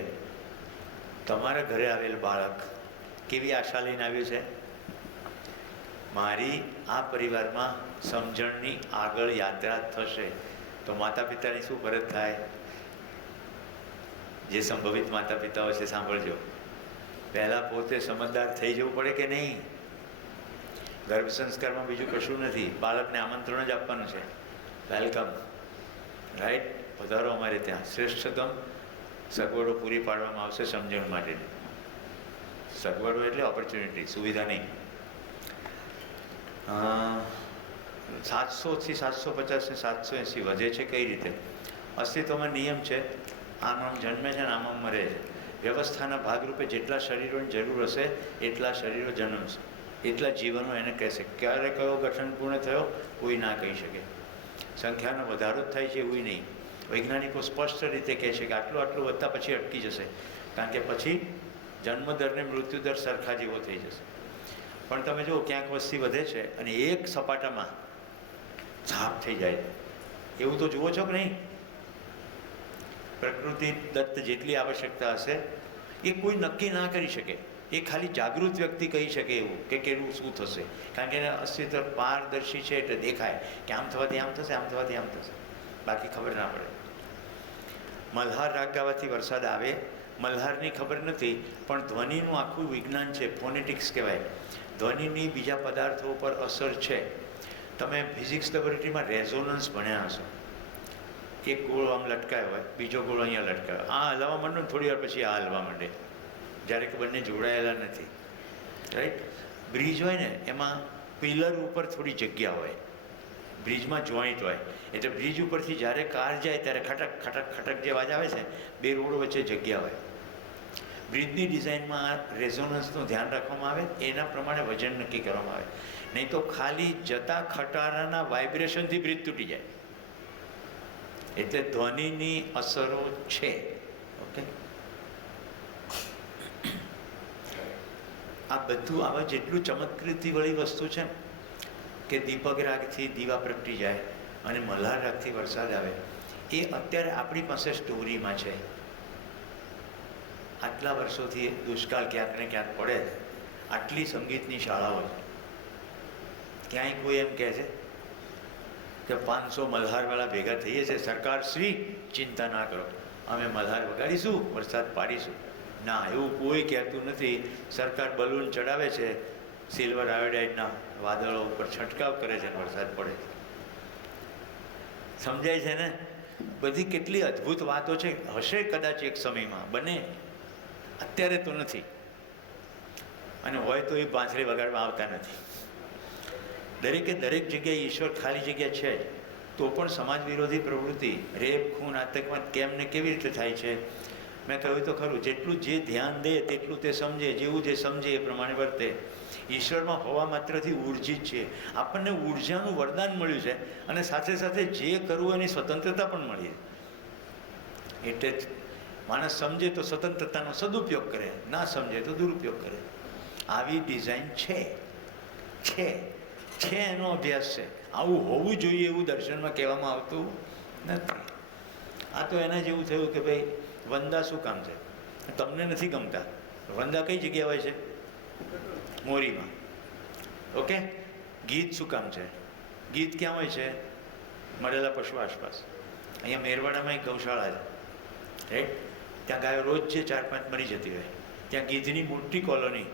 તમારા ઘરે આવેલ બાળક કેવી આશા લઈને આવ્યું છે? મારી આ પરિવારમાં સમજણની આગળ યાત્રા થશે. તો માતા પિતાની શું ફરજ થાય? જે સંભવિત માતા પિતાઓ છે સાંભળજો, પહેલાં પોતે સમજદાર થઈ જવું પડે કે નહીં? ગર્ભ સંસ્કારમાં બીજું કશું નથી, બાળકને આમંત્રણ જ આપવાનું છે. Welcome, right? પધારો અમારે ત્યાં. શ્રેષ્ઠતમ સગવડો પૂરી પાડવામાં આવશે સમજણ માટેની. સગવડો એટલે ઓપોર્ચ્યુનિટી, સુવિધા નહીં. 700 થી 750 ને 780 વધે છે. કઈ રીતે? અસ્તિત્વમાં નિયમ છે, આમ આમ જન્મે છે ને આમ આમ મરે છે. વ્યવસ્થાના ભાગરૂપે જેટલા શરીરોની જરૂર હશે એટલા શરીરો જન્મશે, એટલા જીવનો એને કહેશે. ક્યારે કયો ગઠન પૂર્ણ થયો કોઈ ના કહી શકે. સંખ્યાનો વધારો જ થાય છે એવું નહીં. વૈજ્ઞાનિકો સ્પષ્ટ રીતે કહે છે કે આટલું આટલું વધતા પછી અટકી જશે, કારણ કે પછી જન્મદર ને મૃત્યુદર સરખા જેવો થઈ જશે. પણ તમે જુઓ, ક્યાંક વસ્તી વધે છે અને એક સપાટામાં છાપ થઈ જાય, એવું તો જુઓ છો કે નહીં? પ્રકૃતિ દત્ત જેટલી આવશ્યકતા હશે એ કોઈ નક્કી ના કરી શકે. એ ખાલી જાગૃત વ્યક્તિ કહી શકે એવું કે કેવું શું થશે, કારણ કે એના અસ્તિત્વ પારદર્શી છે એટલે દેખાય કે આમ થવાથી આમ થશે, આમ થવાથી આમ થશે, બાકી ખબર ના પડે. મલ્હાર રાગ ગાવાથી વરસાદ આવે, મલ્હારની ખબર નથી, પણ ધ્વનિનું આખું વિજ્ઞાન છે, ફોનેટિક્સ કહેવાય. ધ્વનિની બીજા પદાર્થો ઉપર અસર છે. તમે ફિઝિક્સ લેબોરેટરીમાં રેઝોનન્સ ભણ્યા હશો. એક ગોળ આમ લટકાયો હોય, બીજો ગોળ અહીંયા લટકાયો, આ હલાવવા માંડો ને થોડી વાર પછી આ હલવા માંડે, જ્યારે કે બંને જોડાયેલા નથી. રાઈટ? બ્રિજ હોય ને એમાં પિલર ઉપર થોડી જગ્યા હોય, બ્રિજમાં જોઈન્ટ હોય, એટલે બ્રિજ ઉપરથી જ્યારે કાર જાય ત્યારે ખટક ખટક ખટક જે અવાજ આવે છે, બે રોડ વચ્ચે જગ્યા હોય. બ્રિજની ડિઝાઇનમાં રેઝોનન્સનું ધ્યાન રાખવામાં આવે, એના પ્રમાણે વજન નક્કી કરવામાં આવે. નહીં તો ખાલી જતા ખટારાના વાઇબ્રેશનથી બ્રિજ તૂટી જાય. એટલે ધ્વનિની અસરો છે. ઓકે, આ બધું આવા જેટલું ચમત્કૃતિવાળી વસ્તુ છે કે દીપક રાગથી દીવા પ્રગટી જાય અને મલ્હાર રાગથી વરસાદ આવે, એ અત્યારે આપણી પાસે સ્ટોરીમાં છે. આટલા વર્ષોથી દુષ્કાળ ક્યાંક ને ક્યાંક પડે, આટલી સંગીતની શાળાઓ છે, ક્યાંય કોઈ એમ કહે છે કે 500 મલ્હારવાળા ભેગા થઈએ છીએ, સરકાર શ્રી ચિંતા ના કરો, અમે મલ્હાર વગાડીશું, વરસાદ પાડીશું. ના, એવું કોઈ કહેતું નથી. સરકાર બલૂન ચડાવે છે, સિલ્વર આયોડાઇડના વાદળો ઉપર છંટકાવ કરે છે, વરસાદ પડે છે. સમજાય છે ને? બધી કેટલી અદ્ભુત વાતો છે. હશે કદાચ એક સમયમાં, બને, અત્યારે તો નથી. અને હોય તો એ પાંચરે વગાડવા આવતા નથી. દરેકે દરેક જગ્યાએ ઈશ્વર ખાલી જગ્યા છે જ, તો પણ સમાજ વિરોધી પ્રવૃત્તિ, રેપ, ખૂન, આતંકવાદ કેમ ને કેવી રીતે થાય છે? મેં કહ્યું તો ખરું, જેટલું જે ધ્યાન દે તેટલું તે સમજે, જેવું જે સમજે એ પ્રમાણે વર્તે. ઈશ્વરમાં હોવા માત્રથી ઉર્જિત છે. આપણને ઉર્જાનું વરદાન મળ્યું છે, અને સાથે સાથે જે કરવું એની સ્વતંત્રતા પણ મળી છે. એટલે જ માણસ સમજે તો સ્વતંત્રતાનો સદુપયોગ કરે, ના સમજે તો દુરુપયોગ કરે. આવી ડિઝાઇન છે એનો અભ્યાસ છે. આવું હોવું જોઈએ એવું દર્શનમાં કહેવામાં આવતું નથી. આ તો એના જેવું થયું કે ભાઈ વંદા શું કામ છે? તમને નથી ગમતા. વંદા કઈ જગ્યા હોય છે? મોરીમાં. ઓકે, ગીત શું કામ છે? ગીત ક્યાં હોય છે? મરેલા પશુ આસપાસ. અહીંયા મેરવાડામાં એક ગૌશાળા છે, રાઈટ? ત્યાં ગાયો રોજ છે 4-5 મરી જતી હોય. ત્યાં ગીધની મોટી કોલોની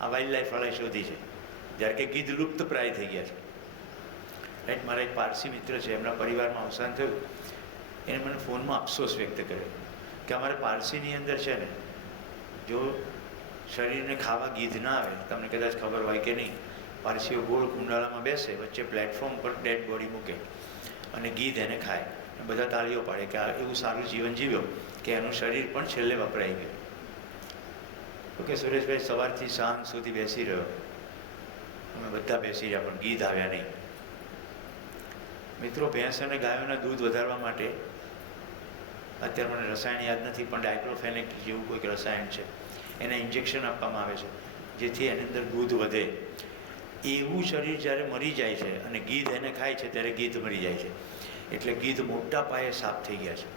આ વાઇલ્ડ લાઈફવાળાએ શોધી છે, જ્યારે કે ગીધ લુપ્ત પ્રાય થઈ ગયા છે. રાઈટ? મારા એક પારસી મિત્ર છે, એમના પરિવારમાં અવસાન થયું. એને મને ફોનમાં અફસોસ વ્યક્ત કર્યો કે અમારે પારસીની અંદર છે ને, જો શરીરને ખાવા ગીધ ના આવે, તમને કદાચ ખબર હોય કે નહીં, પારસીઓ ગોળ કુંડાળામાં બેસે, વચ્ચે પ્લેટફોર્મ પર ડેડ બોડી મૂકે અને ગીધ એને ખાય. બધા તાળીઓ પાડે કે આ એવું સારું જીવન જીવ્યો કે એનું શરીર પણ છેલ્લે વપરાઈ ગયું. ઓકે, સુરેશભાઈ સવારથી સાંજ સુધી બેસી રહ્યો, અમે બધા બેસી રહ્યા, પણ ગીધ આવ્યા નહીં. મિત્રો, ભેંસ અને ગાયોના દૂધ વધારવા માટે અત્યારે મને રસાયણ યાદ નથી, પણ ડાયક્લોફેનેક જેવું કોઈક રસાયણ છે, એના ઇન્જેક્શન આપવામાં આવે છે જેથી એની અંદર દૂધ વધે. એવું શરીર જ્યારે મરી જાય છે અને ગીધ એને ખાય છે ત્યારે ગીધ મરી જાય છે. એટલે ગીધ મોટા પાયે સાફ થઈ ગયા છે.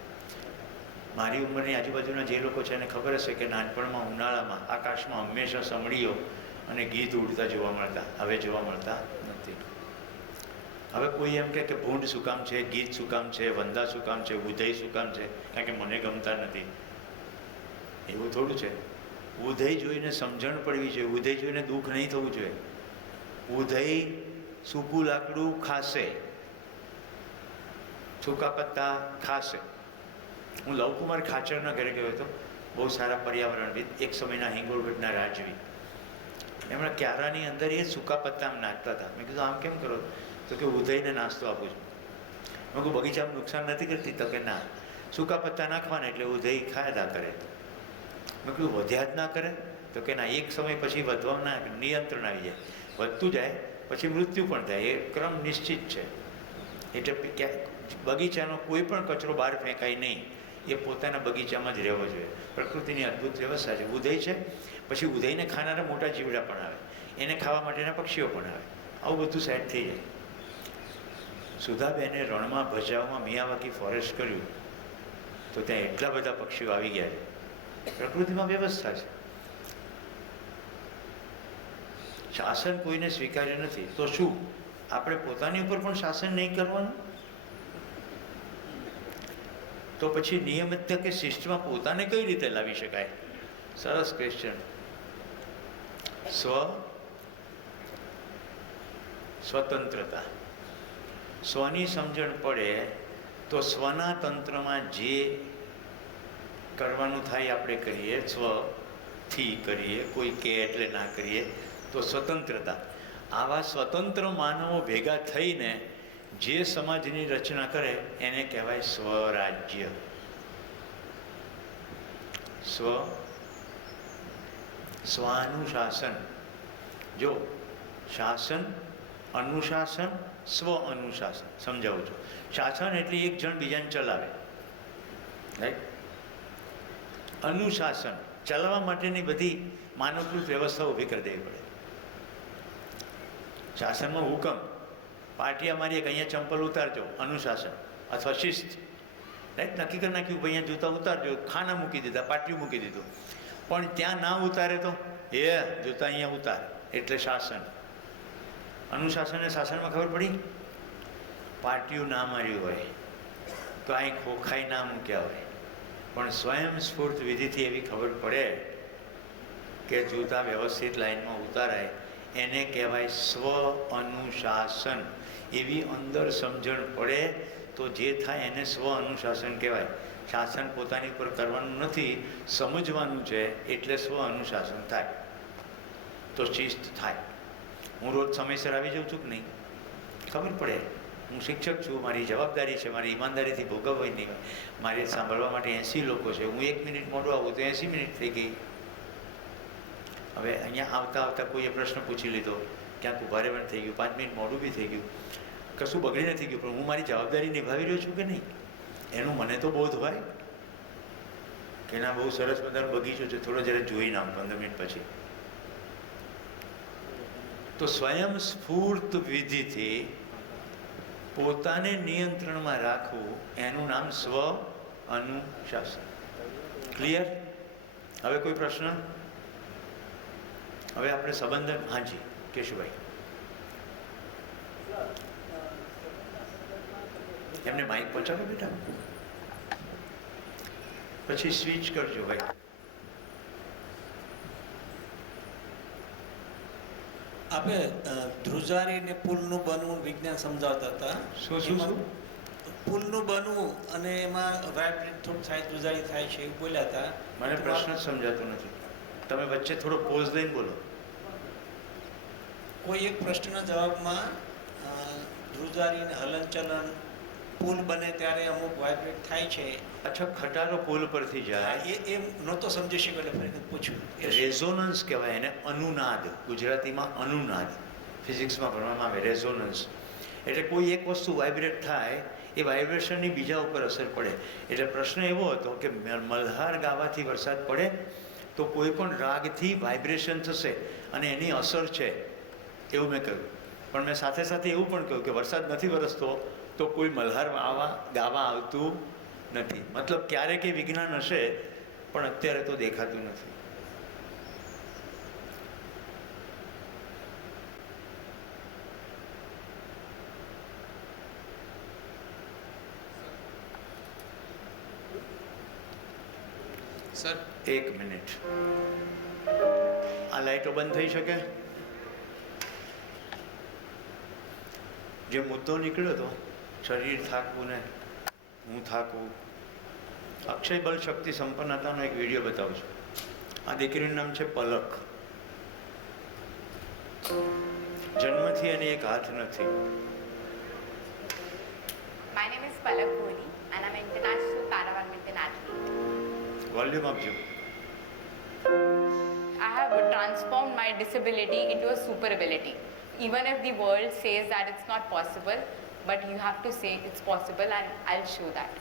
મારી ઉંમરની આજુબાજુના જે લોકો છે એને ખબર હશે કે નાનપણમાં ઉનાળામાં આકાશમાં હંમેશા સમડીઓ અને ગીધ ઉડતા જોવા મળતા, હવે જોવા મળતા નથી. હવે કોઈ એમ કે ભૂંડ શું કામ છે, ગીધ શું કામ છે, વંદા શું કામ છે, ઉદય શું કામ છે? કારણ કે મને ગમતા નથી. એવું થોડું છે. ઉદય જોઈને સમજણ પડવી જોઈએ, ઉદય જોઈને દુઃખ નહીં થવું જોઈએ. ઉદય સૂકું લાકડું ખાશે, સૂકા પત્તા ખાશે. હું લવકુમાર ખાચરના ઘરે ગયો હતો, બહુ સારા પર્યાવરણવિદ, એક સમયના હિંગોળગઢના રાજવી. એમના ક્યારાની અંદર એ સૂકા પત્તા આમ નાખતા હતા. મેં કીધું આમ કેમ કરો? તો કે ઉદયને નાસ્તો આપું છું. મેં કહું બગીચામાં નુકસાન નથી કરતી? તો કે ના, સૂકા પત્તા નાખવાના એટલે ઉદય ખાયદા કરે. મેં કીધું વધ્યા જ ના કરે? તો કે ના, એક સમય પછી વધવામાં નિયંત્રણ આવી જાય, વધતું જાય પછી મૃત્યુ પણ થાય, એ ક્રમ નિશ્ચિત છે. એટલે બગીચાનો કોઈ પણ કચરો બહાર ફેંકાય નહીં, એ પોતાના બગીચામાં જ રહેવો જોઈએ. પ્રકૃતિની અદ્ભુત વ્યવસ્થા છે. ઉદય છે, પછી ઉદયને ખાનારા મોટા જીવડા પણ આવે, એને ખાવા માટેના પક્ષીઓ પણ આવે. આવું બધું સેટ થઈ જાય. સુધાબેને રણમાં ભજાવમાં મિયાવાકી ફોરેસ્ટ કર્યું, તો ત્યાં એટલા બધા પક્ષીઓ આવી ગયા છે. પ્રકૃતિમાં વ્યવસ્થા છે. શાસન કોઈને સ્વીકાર્ય નથી, તો શું આપણે પોતાની ઉપર પણ શાસન નહીં કરવાનું? તો પછી નિયમિતતા કે શિસ્તમાં પોતાને કઈ રીતે લાવી શકાય? સરસ ક્વેશ્ચન. સ્વતંત્રતા. સ્વની સમજણ પડે તો સ્વના તંત્રમાં જે કરવાનું થાય આપણે કરીએ, સ્વથી કરીએ, કોઈ કે એટલે ના કરીએ, તો સ્વતંત્રતા. આવા સ્વતંત્ર માનવો ભેગા થઈને જે સમાજની રચના કરે એને કહેવાય સ્વરાજ્ય. સ્વાનુશાસન. જો શાસન, અનુશાસન, સ્વ અનુશાસન સમજાવું છું. શાસન એટલે એક જણ બીજાને ચલાવે, રાઈટ. અનુશાસન ચલાવવા માટેની બધી માનવકૃત વ્યવસ્થા ઊભી કરી દેવી પડે. શાસનમાં હુકમ, પાટિયા મારીએ કે અહીંયા ચંપલ ઉતારજો, અનુશાસન અથવા શિસ્ત, રાઈટ. નક્કી કરી નાખ્યું ભાઈ અહીંયા જૂતા ઉતારજો, ખાના મૂકી દીધા, પાટિયું મૂકી દીધું. પણ ત્યાં ના ઉતારે તો જૂતા અહીંયા ઉતાર, એટલે શાસન. અનુશાસન એ શાસનમાં ખબર પડી. પાટિયું ના માર્યું હોય તો અહીં ખોખાઈ ના મૂક્યા હોય, પણ સ્વયં સ્ફૂર્ત વિધિથી એવી ખબર પડે કે જૂતા વ્યવસ્થિત લાઈનમાં ઉતારાય, એને કહેવાય સ્વ અનુશાસન. એવી અંદર સમજણ પડે તો જે થાય એને સ્વ અનુશાસન કહેવાય. શાસન પોતાની ઉપર કરવાનું નથી, સમજવાનું છે, એટલે સ્વ અનુશાસન થાય તો શિસ્ત થાય. હું રોજ સમયસર આવી જાઉં છું કે નહીં, ખબર પડે. હું શિક્ષક છું, મારી જવાબદારી છે, મારી ઈમાનદારીથી ભોગવવી નહીં. મારે સાંભળવા માટે 80 લોકો છે, હું 1 મિનિટ મોડું આવું તો 80 મિનિટ થઈ ગઈ. હવે અહીંયા આવતા આવતા કોઈએ પ્રશ્ન પૂછી લીધો, ક્યાંક ઊભા રહેવાનું થઈ ગયું, 5 મિનિટ મોડું બી થઈ ગયું, કશું બગડી નથી ગયું, પણ હું મારી જવાબદારી નિભાવી રહ્યો છું કે નહીં એનું મને તો બોધ હોય કે ના. બહુ સરસ મજાનો બગીચો છે, થોડો જ્યારે જોઈને આમ 15 મિનિટ પછી. તો સ્વયં સ્ફૂર્ત વિધિથી પોતાને નિયંત્રણમાં રાખવું એનું નામ સ્વ અનુશાસન. ક્લિયર? હવે કોઈ પ્રશ્ન? હવે આપણે સંબંધન. હાજી કેશુભાઈ, એમને માઇક પહોંચાડો બેટા, પછી સ્વિચ કરજો ભાઈ. આપણે ધ્રુજારી ને પુલનું બનવું વિજ્ઞાન સમજાવતા હતા. શું? પુલનું બનવું અને એમાં વાઇબ્રેટ થોડું થાય, ધ્રુજારી થાય છે એવું બોલ્યા હતા. મને પ્રશ્ન જ સમજાતો નથી, તમે વચ્ચે થોડો પોઝ દઈને બોલો. કોઈ એક પ્રશ્નના જવાબમાં ધ્રુજારી ને હલનચલન પુલ બને ત્યારે અમુક વાઇબ્રેટ થાય છે. અચ્છા, ખટારો પુલ પરથી જાય એ નહોતો સમજી શક્યો એટલે ફરીથી પૂછ્યું. રેઝોનન્સ કહેવાય એને, અનુનાદ. ગુજરાતીમાં અનુનાદ, ફિઝિક્સમાં ભણવામાં આવે. રેઝોનન્સ એટલે કોઈ એક વસ્તુ વાઇબ્રેટ થાય, એ વાઇબ્રેશનની બીજા ઉપર અસર પડે. એટલે પ્રશ્ન એવો હતો કે મલ્હાર ગાવાથી વરસાદ પડે તો કોઈ પણ રાગથી વાઇબ્રેશન થશે અને એની અસર છે એવું મેં કહ્યું. પણ મેં સાથે સાથે એવું પણ કહ્યું કે વરસાદ નથી વરસતો તો કોઈ મલ્હાર ગાવા આવતું નથી. મતલબ ક્યારેક એ વિજ્ઞાન હશે પણ અત્યારે તો દેખાતું નથી. Sir, 1 minute. આ લાઈટો બંધ થઈ શકે? જે મુદ્દો નીકળ્યો હતો, શરીર થાકવું ને હું થાકવું, અક્ષય બળ શક્તિ સંપન્નતાનો એક વિડીયો બતાવું છું. આ દીકરીનું નામ છે પલક. જન્મથી એને એક હાથ નથી. My name is Palak Kohli and I'm an international para-badminton athlete. Volume આપજો. I have transformed my disability into a super ability. Even if the world says that it's not possible, but you have to say it's possible and I'll show that.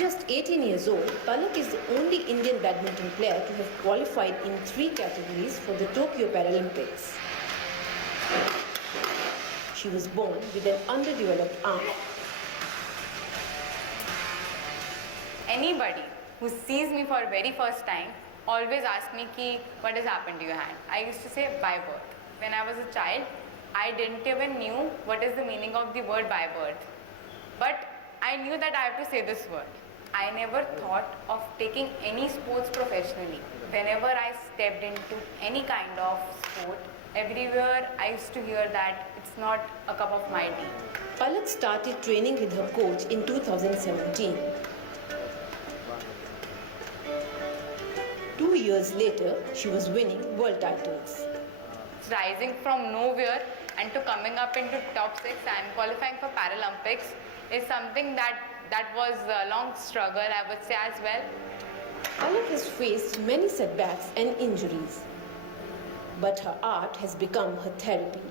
Just 18 years old, Palak is the only Indian badminton player to have qualified in 3 categories for the Tokyo Paralympics. She was born with an underdeveloped arm. anybody who sees me for very first time always asks me ki, what has happened to your hand? I used to say by birth. When I was a child, I didn't even knew what is the meaning of the word by birth. But I knew that I have to say this word. I never thought of taking any sports professionally. Whenever I stepped into any kind of sport, everywhere I used to hear that it's not a cup of my tea. Palak started training with her coach in 2017. 2 years later, she was winning world titles. Rising from nowhere and to coming up into top 6 and qualifying for Paralympics is something that was a long struggle, I would say, as well. Palak has faced many setbacks and injuries, but her art has become her therapy.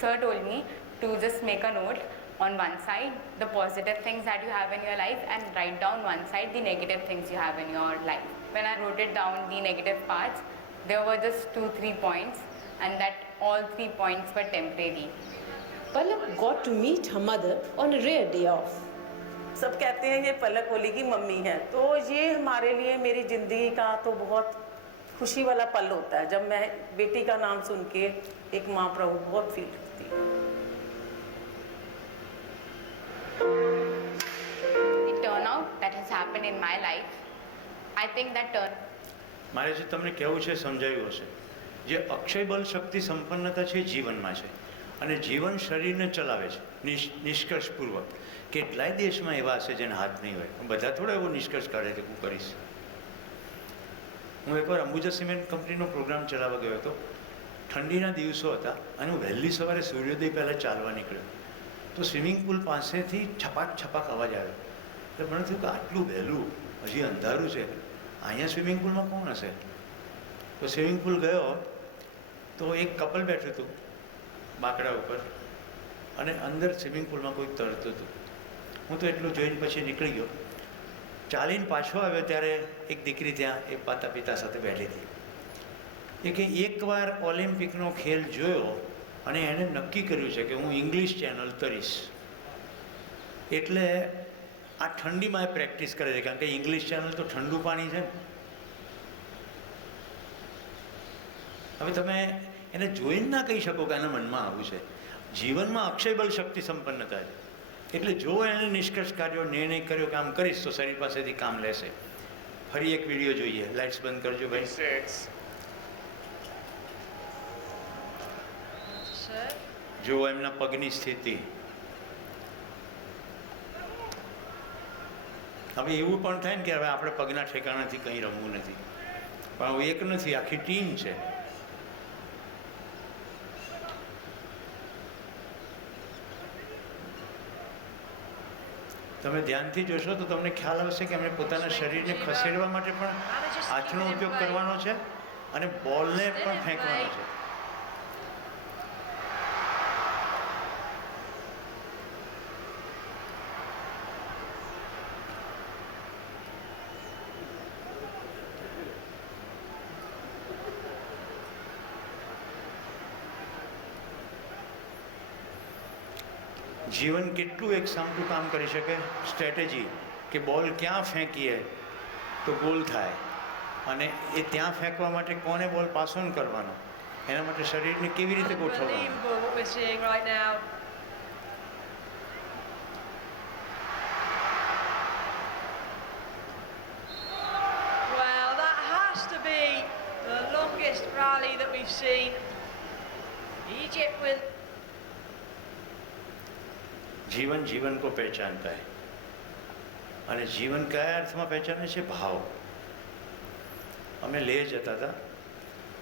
Sir told me to just make a note on one side the positive things that you have in your life and write down one side the negative things you have in your life. When I wrote it down, the negative parts, there were just 2-3 points, and that all 3 points were temporary. Palak got to meet her mother on a rare day off. सब कहते हैं ये पलक ओली की mummy है, तो ये हमारे लिए मेरी ज़िंदगी का तो बहुत खुशी वाला पल होता है जब मैं बेटी का नाम सुन के एक माँ प्रभु बहुत फील करती है. The turnout that has happened in my life, I think that મારે જે તમને કહેવું છે સમજાયું હશે. જે અક્ષય બળ શક્તિ સંપન્નતા છે એ જીવનમાં છે અને જીવન શરીરને ચલાવે છે નિષ્કર્ષપૂર્વક. કેટલાય દેશમાં એવા હશે જેને હાથ નહીં હોય, બધા થોડો એવો નિષ્કર્ષ કાઢે કે હું કરીશ. હું એકવાર અંબુજા સિમેન્ટ કંપનીનો પ્રોગ્રામ ચલાવવા ગયો હતો. ઠંડીના દિવસો હતા અને હું વહેલી સવારે સૂર્યોદય પહેલાં ચાલવા નીકળ્યો તો સ્વિમિંગ પુલ પાસેથી છપાક છપાક અવાજ આવ્યો. એટલે મને થયું કે આટલું વહેલું, હજી અંધારું છે, અહીંયા સ્વિમિંગ પુલમાં કોણ હશે? તો સ્વિમિંગ પુલ ગયો તો એક કપલ બેઠું હતું બાકડા ઉપર અને અંદર સ્વિમિંગ પુલમાં કોઈ તરતું હતું. હું તો એટલું જોઈને પછી નીકળી ગયો. ચાલીને પાછો આવ્યો ત્યારે એક દીકરી ત્યાં એ માતા પિતા સાથે બેઠી હતી. એ કે એકવાર ઓલિમ્પિકનો ખેલ જોયો અને એણે નક્કી કર્યું છે કે હું ઇંગ્લિશ ચેનલ તરીશ. એટલે આ ઠંડીમાં એ પ્રેક્ટિસ કરે છે, કારણ કે ઇંગ્લિશ ચેનલ તો ઠંડુ પાણી છે ને. હવે તમે એને જોઈને ના કહી શકો કે આના મનમાં આવું છે. જીવનમાં અક્ષયબળ શક્તિ સંપન્નતા છે. એટલે જો એને નિષ્કર્ષ કાઢ્યો, નિર્ણય કર્યો કે આમ કરીશ તો શરીર પાસેથી કામ લેશે. ફરી એક વિડીયો જોઈએ. લાઇટ્સ બંધ કરજો ભાઈ. જુઓ એમના પગની સ્થિતિ. હવે એવું પણ થાય ને કે હવે આપણે પગના ઠેકાણાથી કંઈ રમવું નથી, પણ હવે એક નથી, આખી ટીમ છે. તમે ધ્યાનથી જોશો તો તમને ખ્યાલ આવશે કે એમણે પોતાના શરીરને ખસેડવા માટે પણ હાથનો ઉપયોગ કરવાનો છે અને બોલને પણ ફેંકવાનો છે. જીવન કેટલું એક સામટું કામ કરી શકે. સ્ટ્રેટેજી કે બોલ ક્યાં ફેંકીએ તો ગોલ થાય, અને એ ત્યાં ફેંકવા માટે કોને બોલ પાસ ઓન કરવાનો, એના માટે શરીરને કેવી રીતે ગોઠવવાનું. Unbelievable what we're seeing right now. Well, that has to be the longest rally that we've seen. Egypt will. જીવન જીવન કો પહેચાનતા હૈ. અને જીવન કયા અર્થમાં પહેચાને છે? ભાવ. અમે લેહ જતા હતા,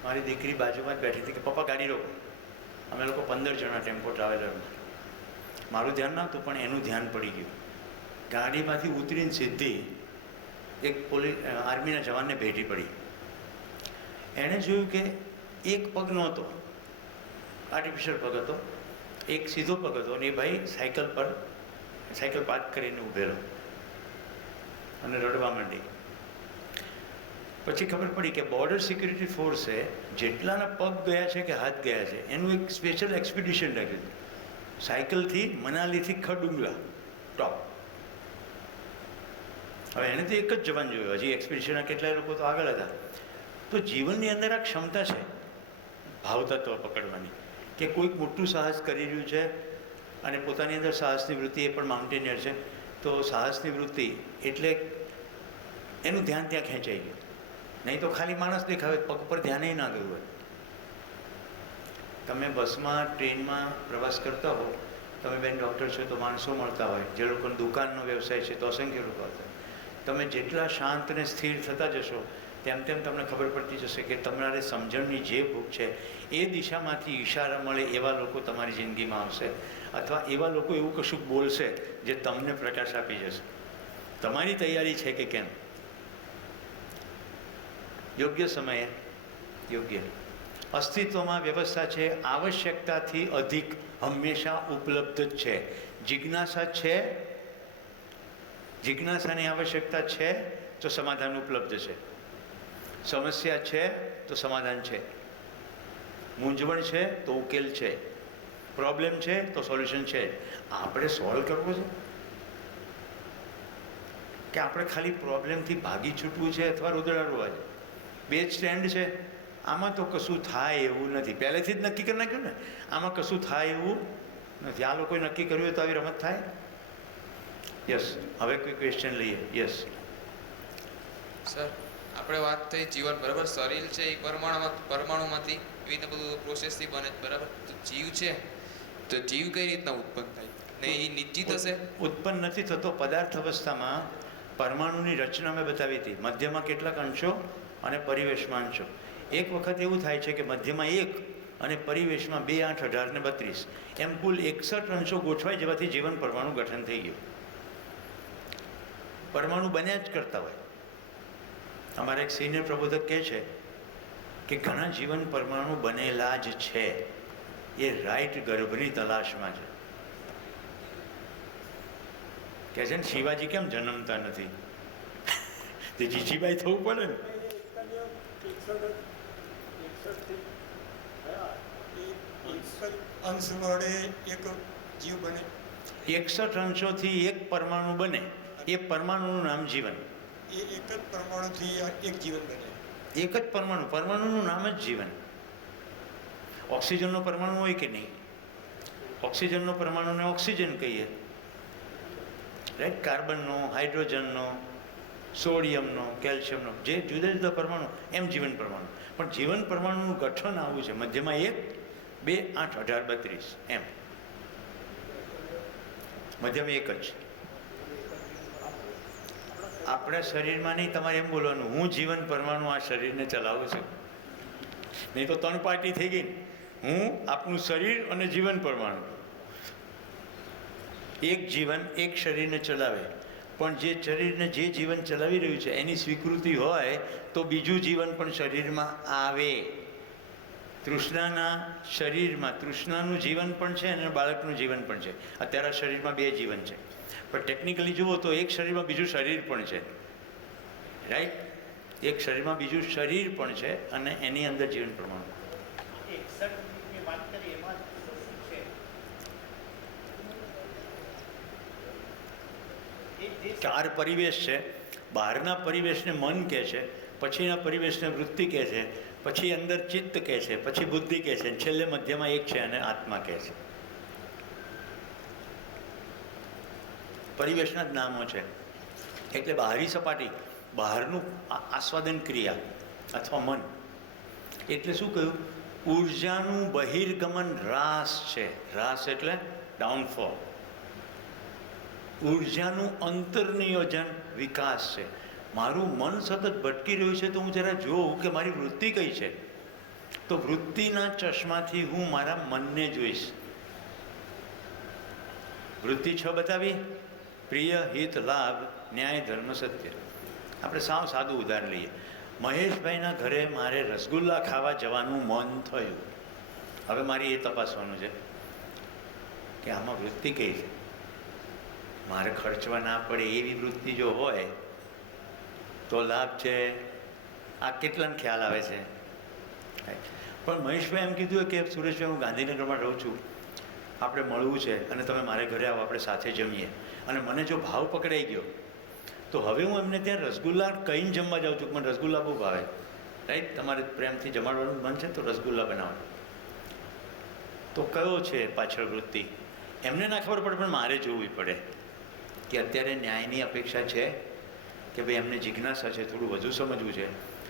મારી દીકરી બાજુમાં જ બેઠી હતી કે પપ્પા ગાડી રોકો. અમે લોકો 15 જણા ટેમ્પો ટ્રાવેલરમાં. મારું ધ્યાન નહોતું પણ એનું ધ્યાન પડી ગયું. ગાડીમાંથી ઉતરીને સીધી એક આર્મીના જવાનને ભેટી પડી. એણે જોયું કે એક પગ નહોતો, આર્ટિફિશિયલ પગ હતો, એક સીધો પગ હતો, અને એ ભાઈ સાયકલ પાર્ક કરીને ઊભેલો અને રડવા માંડી. પછી ખબર પડી કે બોર્ડર સિક્યુરિટી ફોર્સે જેટલાના પગ ગયા છે કે હાથ ગયા છે એનું એક સ્પેશિયલ એક્સપિડિશન રાખ્યું. સાયકલથી મનાલીથી ખડુંગલા ટોપ હવે એને તો એક જ જવાન જોયો, હજી એક્સપિડિશનના કેટલાય લોકો તો આગળ હતા. તો જીવનની અંદર આ ક્ષમતા છે ભાવતત્વ પકડવાની, કે કોઈક મોટું સાહસ કરી રહ્યું છે અને પોતાની અંદર સાહસની વૃત્તિ, એ પણ માઉન્ટેનિયર છે, તો સાહસની વૃત્તિ એટલે એનું ધ્યાન ત્યાં ખેંચાઈ ગયું. નહીં તો ખાલી માણસ દેખાવે, પગ પર ધ્યાને ના ગયું હોય. તમે બસમાં, ટ્રેનમાં પ્રવાસ કરતા હો, તમે બેન ડૉક્ટર છો તો માણસો મળતા હોય, જે લોકોનો દુકાનનો વ્યવસાય છે તો અસંખ્ય લોકો હતા. તમે જેટલા શાંત અને સ્થિર થતા જશો તેમ તેમ તમને ખબર પડતી જશે કે તમારે સમજણની જે ભૂખ છે એ દિશામાંથી ઈશારા મળે એવા લોકો તમારી જિંદગીમાં આવશે, અથવા એવા લોકો એવું કશુંક બોલશે જે તમને પ્રકાશ આપી જશે. તમારી તૈયારી છે કે કેમ? યોગ્ય સમયે યોગ્ય. અસ્તિત્વમાં વ્યવસ્થા છે, આવશ્યકતાથી અધિક હંમેશા ઉપલબ્ધ જ છે. જિજ્ઞાસા છે, જિજ્ઞાસાની આવશ્યકતા છે તો સમાધાન ઉપલબ્ધ છે. સમસ્યા છે તો સમાધાન છે. મૂંઝવણ છે તો ઉકેલ છે. પ્રોબ્લેમ છે તો સોલ્યુશન છે. આપણે સોલ્વ કરવો છે કે આપણે ખાલી પ્રોબ્લેમથી ભાગી છૂટવું છે અથવા રોદડાડવા છે? બે જ સ્ટેન્ડ છે. આમાં તો કશું થાય એવું નથી. પહેલેથી જ નક્કી કરી નાખ્યું ને, આમાં કશું થાય એવું નથી. આ લોકોએ નક્કી કર્યું હોય તો આવી રમત થાય? યસ. હવે કોઈ ક્વેશ્ચન લઈએ. યસ સર, આપણે વાત થઈ જીવન, બરાબર? શરીર છે એ પરમાણુમાંથી એવી રીતે બધું પ્રોસેસથી બને, બરાબર? તો જીવ છે, તો જીવ કઈ રીતના ઉત્પન્ન થાય ને એ નિશ્ચિત હશે? ઉત્પન્ન નથી થતો. પદાર્થ અવસ્થામાં પરમાણુની રચના મેં બતાવી હતી. મધ્યમાં કેટલાક અંશો અને પરિવેશમાં અંશો. એક વખત એવું થાય છે કે મધ્યમાં 1 અને પરિવેશમાં 2, 8, 18 ને 32 એમ કુલ 61 અંશો ગોઠવાય, જેવાથી જીવન પરમાણુ ગઠન થઈ ગયું. પરમાણુ બન્યા જ કરતા હોય. અમારા એક સિનિયર પ્રબોધક કહે છે કે ઘણા જીવન પરમાણુ બનેલા જ છે, એ રાઈટ ગર્ભની તલાશમાં છે. કહે છે ને શિવાજી કેમ જન્મતા નથી? તે જીજીબાઈ થવું પડે ને. અંશ વડે એક જીવ બને. 61 અંશોથી એક પરમાણુ બને, એ પરમાણુનું નામ જીવન. એ એક જ પરમાણુથી એક જીવન બને. એક જ પરમાણુ, પરમાણુનું નામ જ જીવન. ઓક્સિજનનો પરમાણુ હોય કે નહીં? ઓક્સિજનનો પરમાણુને ઓક્સિજન કહીએ, રાઈટ? કાર્બનનો, હાઇડ્રોજનનો, સોડિયમનો, કેલ્શિયમનો, જે જુદા જુદા પરમાણુ, એમ જીવન પરમાણુ. પણ જીવન પરમાણુનું ગઠન આવું છે, મધ્યમાં 1, 2, 8, 18, 32 એમ. મધ્યમાં એક જ. આપણા શરીરમાં નહીં, તમારે એમ બોલવાનું, હું જીવન પરમાણુ આ શરીરને ચલાવું છું. નહીં તો 3 પાર્ટી થઈ ગઈ. હું, આપનું શરીર અને જીવન પરમાણુ. એક જીવન એક શરીરને ચલાવે, પણ જે શરીરને જે જીવન ચલાવી રહ્યું છે એની સ્વીકૃતિ હોય તો બીજું જીવન પણ શરીરમાં આવે. તૃષ્ણાના શરીરમાં તૃષ્ણાનું જીવન પણ છે અને બાળકનું જીવન પણ છે. અત્યારે આ શરીરમાં 2 જીવન છે, પણ ટેકનિકલી જુઓ તો એક શરીરમાં બીજું શરીર પણ છે, રાઈટ? એક શરીરમાં બીજું શરીર પણ છે અને એની અંદર જીવન પરમાણુ. ચાર પરિવેશ છે. બહારના પરિવેશને મન કહે છે, પછીના પરિવેશને વૃત્તિ કહે છે, પછી અંદર ચિત્ત કહે છે, પછી બુદ્ધિ કહે છે, છેલ્લે મધ્યમાં એક છે અને આત્મા કહે છે. પરિવેશના જ નામો છે. એટલે બહારી સપાટી, બહારનું આસ્વાદન ક્રિયા અથવા મન. એટલે શું કહ્યું? ઉર્જાનું બહિર્ગમન રાસ છે. રાસ એટલે ડાઉનફોલ. ઉર્જાનું અંતર્નિયોજન વિકાસ છે. મારું મન સતત ભટકી રહ્યું છે તો હું જરા જોઉં કે મારી વૃત્તિ કઈ છે. તો વૃત્તિના ચશ્માથી હું મારા મનને જોઈશ. વૃત્તિ 6 બતાવી: પ્રિય, હિત, લાભ, ન્યાય, ધર્મ, સત્ય. આપણે સાવ સાદું ઉદાહરણ લઈએ. મહેશભાઈના ઘરે મારે રસગુલ્લા ખાવા જવાનું મન થયું. હવે મારી એ તપાસવાનું છે કે આમાં વૃત્તિ કઈ છે. મારે ખર્ચવા ના પડે એવી વૃત્તિ જો હોય તો લાભ છે. આ કેટલાને ખ્યાલ આવે છે? પણ મહેશભાઈ એમ કીધું કે સુરેશભાઈ, હું ગાંધીનગરમાં રહું છું, આપણે મળવું છે અને તમે મારે ઘરે આવો, આપણે સાથે જમીએ. અને મને જો ભાવ પકડાઈ ગયો તો હવે હું એમને ત્યાં રસગુલ્લા કહીને જમવા જાઉં છું કે મને રસગુલ્લા બહુ ભાવે, રાઈટ, તમારે પ્રેમથી જમાડવાનું મન છે તો રસગુલ્લા બનાવો. તો કયો છે પાછળ વૃત્તિ એમને ના ખબર પડે, પણ મારે જોવી પડે કે અત્યારે ન્યાયની અપેક્ષા છે કે ભાઈ એમને જિજ્ઞાસા છે, થોડું વધુ સમજવું છે,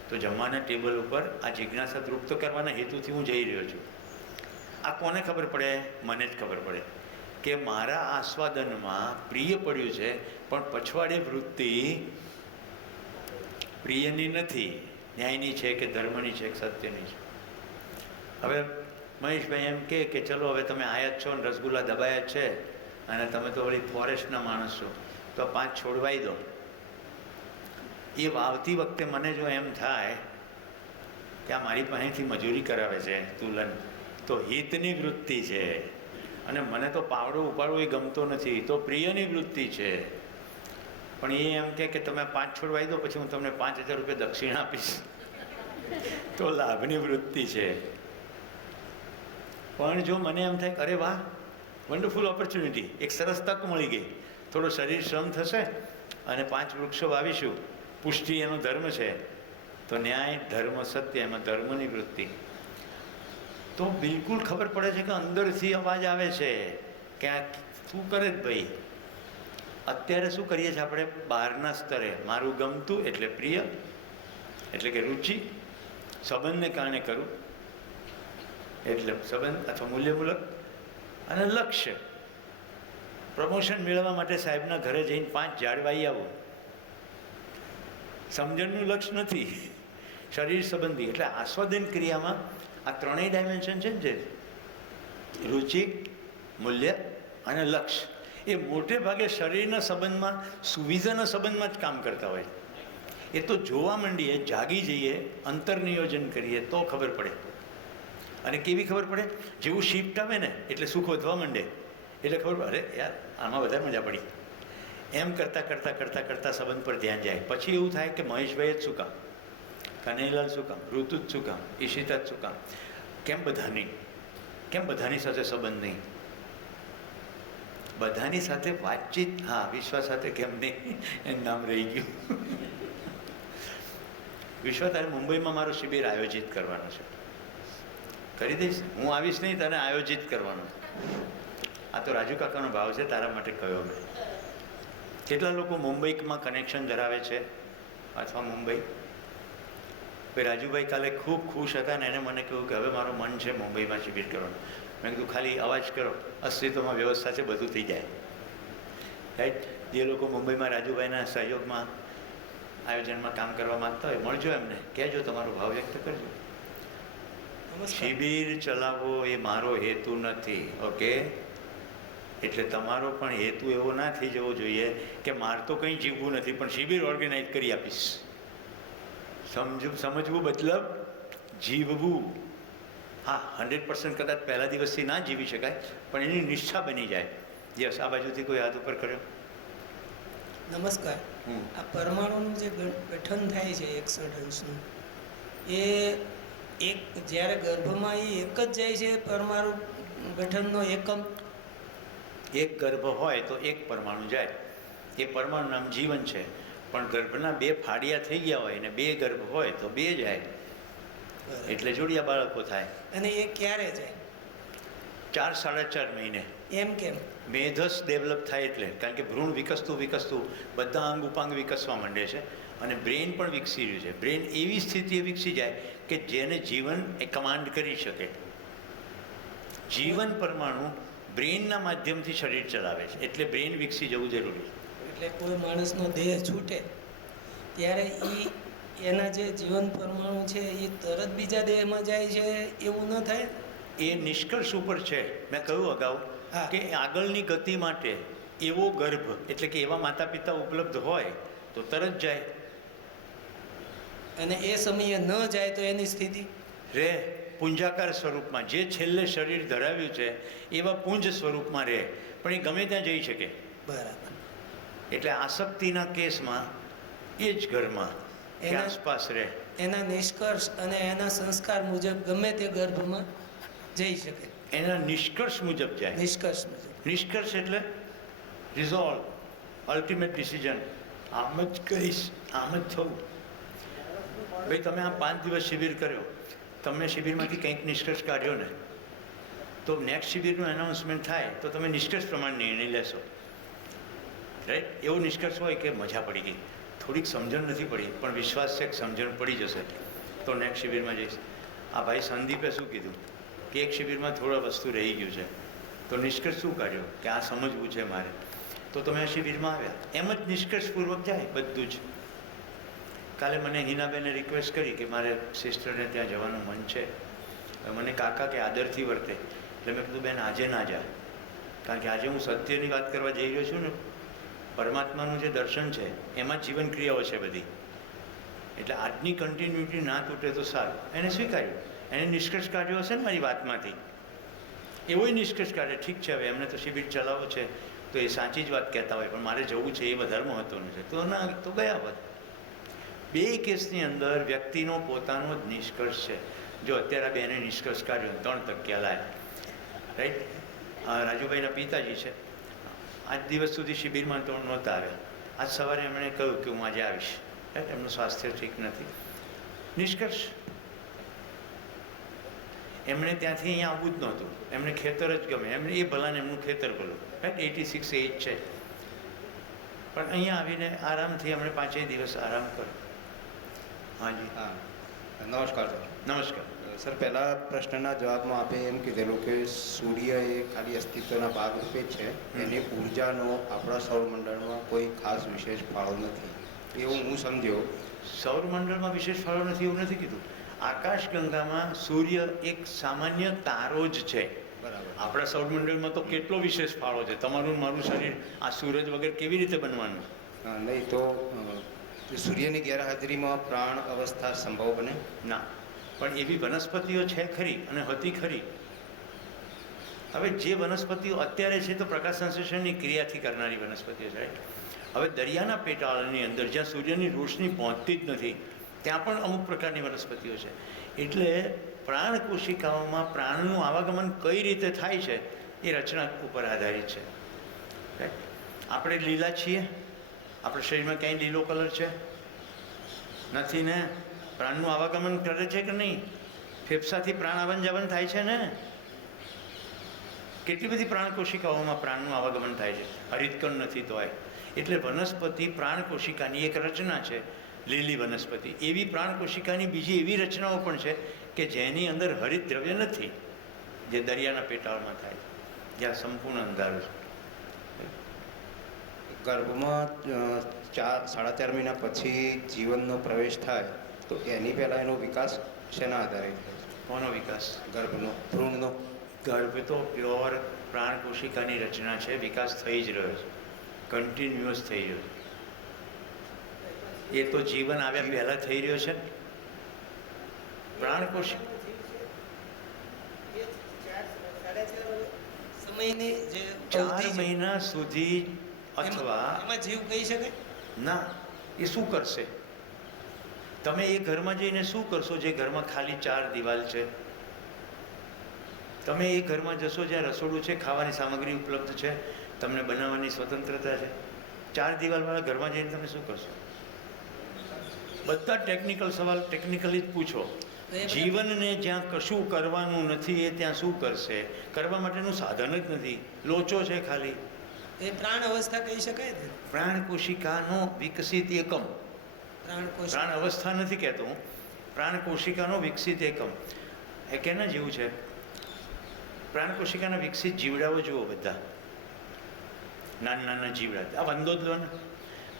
તો જમવાના ટેબલ ઉપર આ જિજ્ઞાસા તૃપ્ત કરવાના હેતુથી હું જઈ રહ્યો છું. આ કોને ખબર પડે? મને જ ખબર પડે કે મારા આસ્વાદનમાં પ્રિય પડ્યું છે, પણ પછવાડે વૃત્તિ પ્રિયની નથી, ન્યાયની છે કે ધર્મની છે કે સત્યની છે. હવે મહેશભાઈ એમ કે ચલો હવે તમે આયા જ છો ને રસગુલ્લા દબાયા જ છે અને તમે તો વળી ફોરેસ્ટના માણસ છો, તો 5 છોડવાઈ દો. એ વાવતી વખતે મને જો એમ થાય કે આ મારી પાસેથી મજૂરી કરાવે છે તુલન, તો હિતની વૃત્તિ છે, અને મને તો પાવડો ઉપાડવો એ ગમતો નથી, તો પ્રિયની વૃત્તિ છે. પણ એ એમ કે તમે 5 છોડવાઈ દો, પછી હું તમને 5000 રૂપિયા દક્ષિણ આપીશ, તો લાભની વૃત્તિ છે. પણ જો મને એમ થાય કે અરે વાહ, વન્ડરફુલ ઓપોર્ચ્યુનિટી, એક સરસ તક મળી ગઈ, થોડો શરીર શ્રમ થશે અને 5 વૃક્ષો વાવીશું, પુષ્ટિ એનો ધર્મ છે, તો ન્યાય ધર્મ સત્ય એમાં ધર્મની વૃત્તિ, તો બિલકુલ ખબર પડે છે કે અંદરથી અવાજ આવે છે કે આ શું કરે જ ભાઈ. અત્યારે શું કરીએ છીએ આપણે? બહારના સ્તરે મારું ગમતું એટલે પ્રિય, એટલે કે રુચિ, સંબંધને કારણે કરું એટલે સંબંધ અથવા મૂલ્યમૂલક, અને લક્ષ્ય પ્રમોશન મેળવવા માટે સાહેબના ઘરે જઈને 5 ઝાડ વાઈ આવું. સમજણનું લક્ષ્ય નથી, શરીર સંબંધી. એટલે આસ્વાદન ક્રિયામાં આ ત્રણેય ડાયમેન્શન છે ને, જે રુચિ, મૂલ્ય અને લક્ષ્ય, એ મોટે ભાગે શરીરના સંબંધમાં, સુવિધાના સંબંધમાં જ કામ કરતા હોય. એ તો જોવા માંડીએ, જાગી જઈએ, અંતરનિયોજન કરીએ તો ખબર પડે. અને કેવી ખબર પડે? જેવું શિફ્ટ આવે ને એટલે સુખ વધવા માંડે, એટલે ખબર પડે અરે યાર આમાં વધારે મજા પડી. એમ કરતાં કરતાં કરતાં કરતાં સંબંધ પર ધ્યાન જાય. પછી એવું થાય કે મહેશભાઈ જ શું કામ, કનૈયાલાલ શું કામ, ઋતુ જ શું કામ, ઈશિતા જ શું કામ, કેમ બધાની સાથે સંબંધ નહીં, બધાની સાથે વાતચીત, હા, વિશ્વા સાથે કેમ નહીં, એનું નામ રહી ગયું. વિશ્વા, તારે મુંબઈમાં મારો શિબિર આયોજિત કરવાનો છે, કરી દઈશ? હું આવીશ નહીં, તને આયોજિત કરવાનો. આ તો રાજુ કાકાનો ભાવ છે, તારા માટે કહ્યો મેં. કેટલા લોકો મુંબઈમાં કનેક્શન ધરાવે છે અથવા મુંબઈ? ભાઈ રાજુભાઈ કાલે ખૂબ ખુશ હતા ને એને મને કહ્યું કે હવે મારું મન છે મુંબઈમાં શિબિર કરવાનું. મેં કીધું ખાલી અવાજ કરો, અસ્તિત્વમાં વ્યવસ્થા છે, બધું થઈ જાય, રાઈટ. જે લોકો મુંબઈમાં રાજુભાઈના સહયોગમાં આયોજનમાં કામ કરવા માંગતા હોય, મળજો એમને, કહેજો, તમારો ભાવ વ્યક્ત કરજો. શિબિર ચલાવવો એ મારો હેતુ નથી, ઓકે? એટલે તમારો પણ હેતુ એવો ના થઈ જવો જોઈએ કે મારે તો કંઈ જીવવું નથી પણ શિબિર ઓર્ગેનાઇઝ કરી આપીશ. સમજવું મતલબ જીવવું. હા, 100% કદાચ પહેલા દિવસથી ના જીવી શકાય, પણ એની નિષ્ઠા બની જાય. યસ, આ બાજુથી કોઈ હાથ ઉપર કર્યો? નમસ્કાર. આ પરમાણુનું જે ગઠન થાય છે 61 અંશનું, એ એક જ્યારે ગર્ભમાં એ એક જ જાય છે પરમાણુ ગઠનનો એકમ. એક ગર્ભ હોય તો એક પરમાણુ જાય, એ પરમાણુ નામ જીવન છે. પણ ગર્ભના 2 ફાડિયા થઈ ગયા હોય ને 2 ગર્ભ હોય તો 2 જાય, એટલે જોડિયા બાળકો થાય. અને એ ક્યારે જાય? 4-4.5 મહિને. એમ કેમ? મેધસ ડેવલપ થાય એટલે, કારણ કે ભ્રૂણ વિકસતું બધા અંગ ઉપાંગ વિકસવા માંડે છે અને બ્રેઇન પણ વિકસી રહ્યું છે. બ્રેઇન એવી સ્થિતિએ વિકસી જાય કે જેને જીવન એ કમાન્ડ કરી શકે. જીવન પરમાણુ બ્રેઇનના માધ્યમથી શરીર ચલાવે છે, એટલે બ્રેઇન વિકસી જવું જરૂરી છે. એટલે કોઈ માણસનો દેહ છૂટે ત્યારે એના જે જીવન પરમાણુ છે એ તરત બીજા દેહમાં જાય છે, એવું ન થાય? એ નિષ્કર્ષ ઉપર છે. મેં કહ્યું અગાઉ કે આગળની ગતિ માટે એવો ગર્ભ, એટલે કે એવા માતા પિતા ઉપલબ્ધ હોય તો તરત જાય. અને એ સમયે ન જાય તો એની સ્થિતિ રહે પુંજાકાર સ્વરૂપમાં, જે છેલ્લે શરીર ધરાવ્યું છે એવા પુંજ સ્વરૂપમાં રહે, પણ એ ગમે ત્યાં જઈ શકે. બરાબર. એટલે આસક્તિના કેસમાં એ જ ઘરમાં આસપાસ રહે. એના નિષ્કર્ષ અને એના સંસ્કાર મુજબ ગમે તે ગર્ભમાં જઈ શકે. એના નિષ્કર્ષ મુજબ જાય. નિષ્કર્ષ મુજબ. નિષ્કર્ષ એટલે રિઝોલ્વ, અલ્ટિમેટ ડિસિઝન. આમ જ કહીશ, આમ જ થવું. ભાઈ તમે આ 5 દિવસ શિબિર કર્યો, તમે શિબિરમાંથી કંઈક નિષ્કર્ષ કાઢ્યો ને, તો નેક્સ્ટ શિબિરનું એનાઉન્સમેન્ટ થાય તો તમે નિષ્કર્ષ પ્રમાણે નિર્ણય લેશો. રાઈટ? એવો નિષ્કર્ષ હોય કે મજા પડી ગઈ, થોડીક સમજણ નથી પડી, પણ વિશ્વાસ છે કે સમજણ પડી જશે, તો નેક્સ્ટ શિબિરમાં જઈશ. આ ભાઈ સંદીપે શું કીધું કે એક શિબિરમાં થોડા વસ્તુ રહી ગયું છે, તો નિષ્કર્ષ શું કાઢ્યો કે આ સમજવું છે મારે, તો તમે આ શિબિરમાં આવ્યા. એમ જ નિષ્કર્ષપૂર્વક જાય બધું જ. કાલે મને હિનાબેને રિક્વેસ્ટ કરી કે મારે સિસ્ટરને ત્યાં જવાનું મન છે. મને કાકા કે આદરથી વર્તે, એટલે મેં કીધું બેન આજે ના જા, કારણ કે આજે હું સત્યની વાત કરવા જઈ રહ્યો છું ને. પરમાત્માનું જે દર્શન છે એમાં જીવન ક્રિયાઓ છે બધી, એટલે આજની કન્ટિન્યુટી ના તૂટે તો સારું. એને સ્વીકાર્યું, એને નિષ્કર્ષ કાઢ્યો હશે ને મારી વાતમાંથી, એવોય નિષ્કર્ષ કાઢે ઠીક છે હવે એમને તો શિબિર ચલાવો છે તો એ સાચી જ વાત કહેતા હોય, પણ મારે જવું છે એ વધારે મહત્વનું છે, તો ના તો ગયા હોત. બે કેસની અંદર વ્યક્તિનો પોતાનો જ નિષ્કર્ષ છે. જો અત્યારે આ બેને નિષ્કર્ષ કાઢ્યો, 3 તકિયા લાયા. રાઈટ? રાજુભાઈના પિતાજી છે, આજ દિવસ સુધી શિબિરમાં તો નહોતા આવ્યા. આજ સવારે એમણે કહ્યું કે હું આજે આવીશ. રાઈટ? એમનું સ્વાસ્થ્ય ઠીક નથી. નિષ્કર્ષ, એમણે ત્યાંથી અહીંયા આવવું જ નહોતું, એમને ખેતર જ ગમે, એમને એ ભલાને એમનું ખેતર ભલું. રાઈટ? 86 એજ છે, પણ અહીંયા આવીને આરામથી એમણે 5 દિવસ આરામ કર્યો. હાજી. હા, નમસ્કાર સર. નમસ્કાર. સર, પહેલા પ્રશ્નના જવાબમાં આપે એમ કીધેલું કે સૂર્ય એ ખાલી અસ્તિત્વના ભાગરૂપે જ છે, એની ઉર્જાનો આપણા સૌરમંડળમાં કોઈ ખાસ વિશેષ ફાળો નથી, એવું હું સમજ્યો. સૌરમંડળમાં વિશેષ ફાળો નથી એવું નથી કીધું. આકાશગંગામાં સૂર્ય એક સામાન્ય તારો જ છે. બરાબર. આપણા સૌરમંડળમાં તો કેટલો વિશેષ ફાળો છે. તમારું મારું શરીર આ સૂરજ વગર કેવી રીતે બનવાનું? નહીં તો સૂર્યની ગેરહાજરીમાં પ્રાણ અવસ્થા સંભવ બને? ના, પણ એવી વનસ્પતિઓ છે ખરી અને હતી ખરી. હવે જે વનસ્પતિઓ અત્યારે છે તો પ્રકાશ સંશ્લેષણની ક્રિયાથી કરનારી વનસ્પતિઓ છે. હવે દરિયાના પેટાળની અંદર જ્યાં સૂર્યની રોશની પહોંચતી જ નથી ત્યાં પણ અમુક પ્રકારની વનસ્પતિઓ છે. એટલે પ્રાણ કોશિકાઓમાં પ્રાણનું આવાગમન કઈ રીતે થાય છે એ રચના ઉપર આધારિત છે. આપણે લીલા છીએ, આપણા શરીરમાં ક્યાંય લીલો કલર છે નથી ને? પ્રાણનું આવાગમન કરે છે કે નહીં? ફેફસાથી પ્રાણ આવન જાવન થાય છે ને? કેટલી બધી પ્રાણ કોશિકાઓમાં પ્રાણનું આવાગમન થાય છે, હરિતકણ નથી તોય. એટલે વનસ્પતિ પ્રાણ કોશિકાની એક રચના છે, લીલી વનસ્પતિ. એવી પ્રાણ કોશિકાની બીજી એવી રચનાઓ પણ છે કે જેની અંદર હરિત દ્રવ્ય નથી, જે દરિયાના પેટાળમાં થાય, જ્યાં સંપૂર્ણ અંધારું છે. ગર્ભમાં 4.5 મહિના પછી જીવનનો પ્રવેશ થાય તો એની પહેલાં એનો વિકાસ શેના આધારે થાય છે? કોનો વિકાસ? ગર્ભનો, ભ્રૂણનો. ગર્ભ તો પ્યોર પ્રાણ કોશિકાની રચના છે, વિકાસ થઈ જ રહ્યો છે, કન્ટિન્યુઅસ થઈ રહ્યો છે. એ તો જીવન આવ્યા પહેલાં થઈ રહ્યો છે ને. પ્રાણ કોશિકા સમયની જે 4 મહિના સુધી અથવા એમાં જીવ કહી શકાય ના. એ શું કરશે? તમે એ ઘરમાં જઈને શું કરશો જે ઘરમાં ખાલી 4 દિવાલ છે? તમે એ ઘરમાં જશો જ્યાં રસોડું છે, ખાવાની સામગ્રી ઉપલબ્ધ છે, તમને બનાવવાની સ્વતંત્રતા છે. 4 દિવાલવાળા ઘરમાં જઈને તમે શું કરશો? બધા ટેકનિકલ સવાલ ટેકનિકલી જ પૂછો. જીવનને જ્યાં કશું કરવાનું નથી એ ત્યાં શું કરશે? કરવા માટેનું સાધન જ નથી, લોચો છે ખાલી. એ પ્રાણ અવસ્થા કહી શકાય ને? પ્રાણ કોશિકાનો વિકસિત એકમ. પ્રાણ અવસ્થા નથી કહેતો હું, પ્રાણ કોશિકાનો વિકસિત એકમ. એ કેના જેવું છે? પ્રાણ કોશિકાના વિકસિત જીવડાઓ જુઓ, બધા નાના નાના જીવડા. આ વંદો જ લો ને,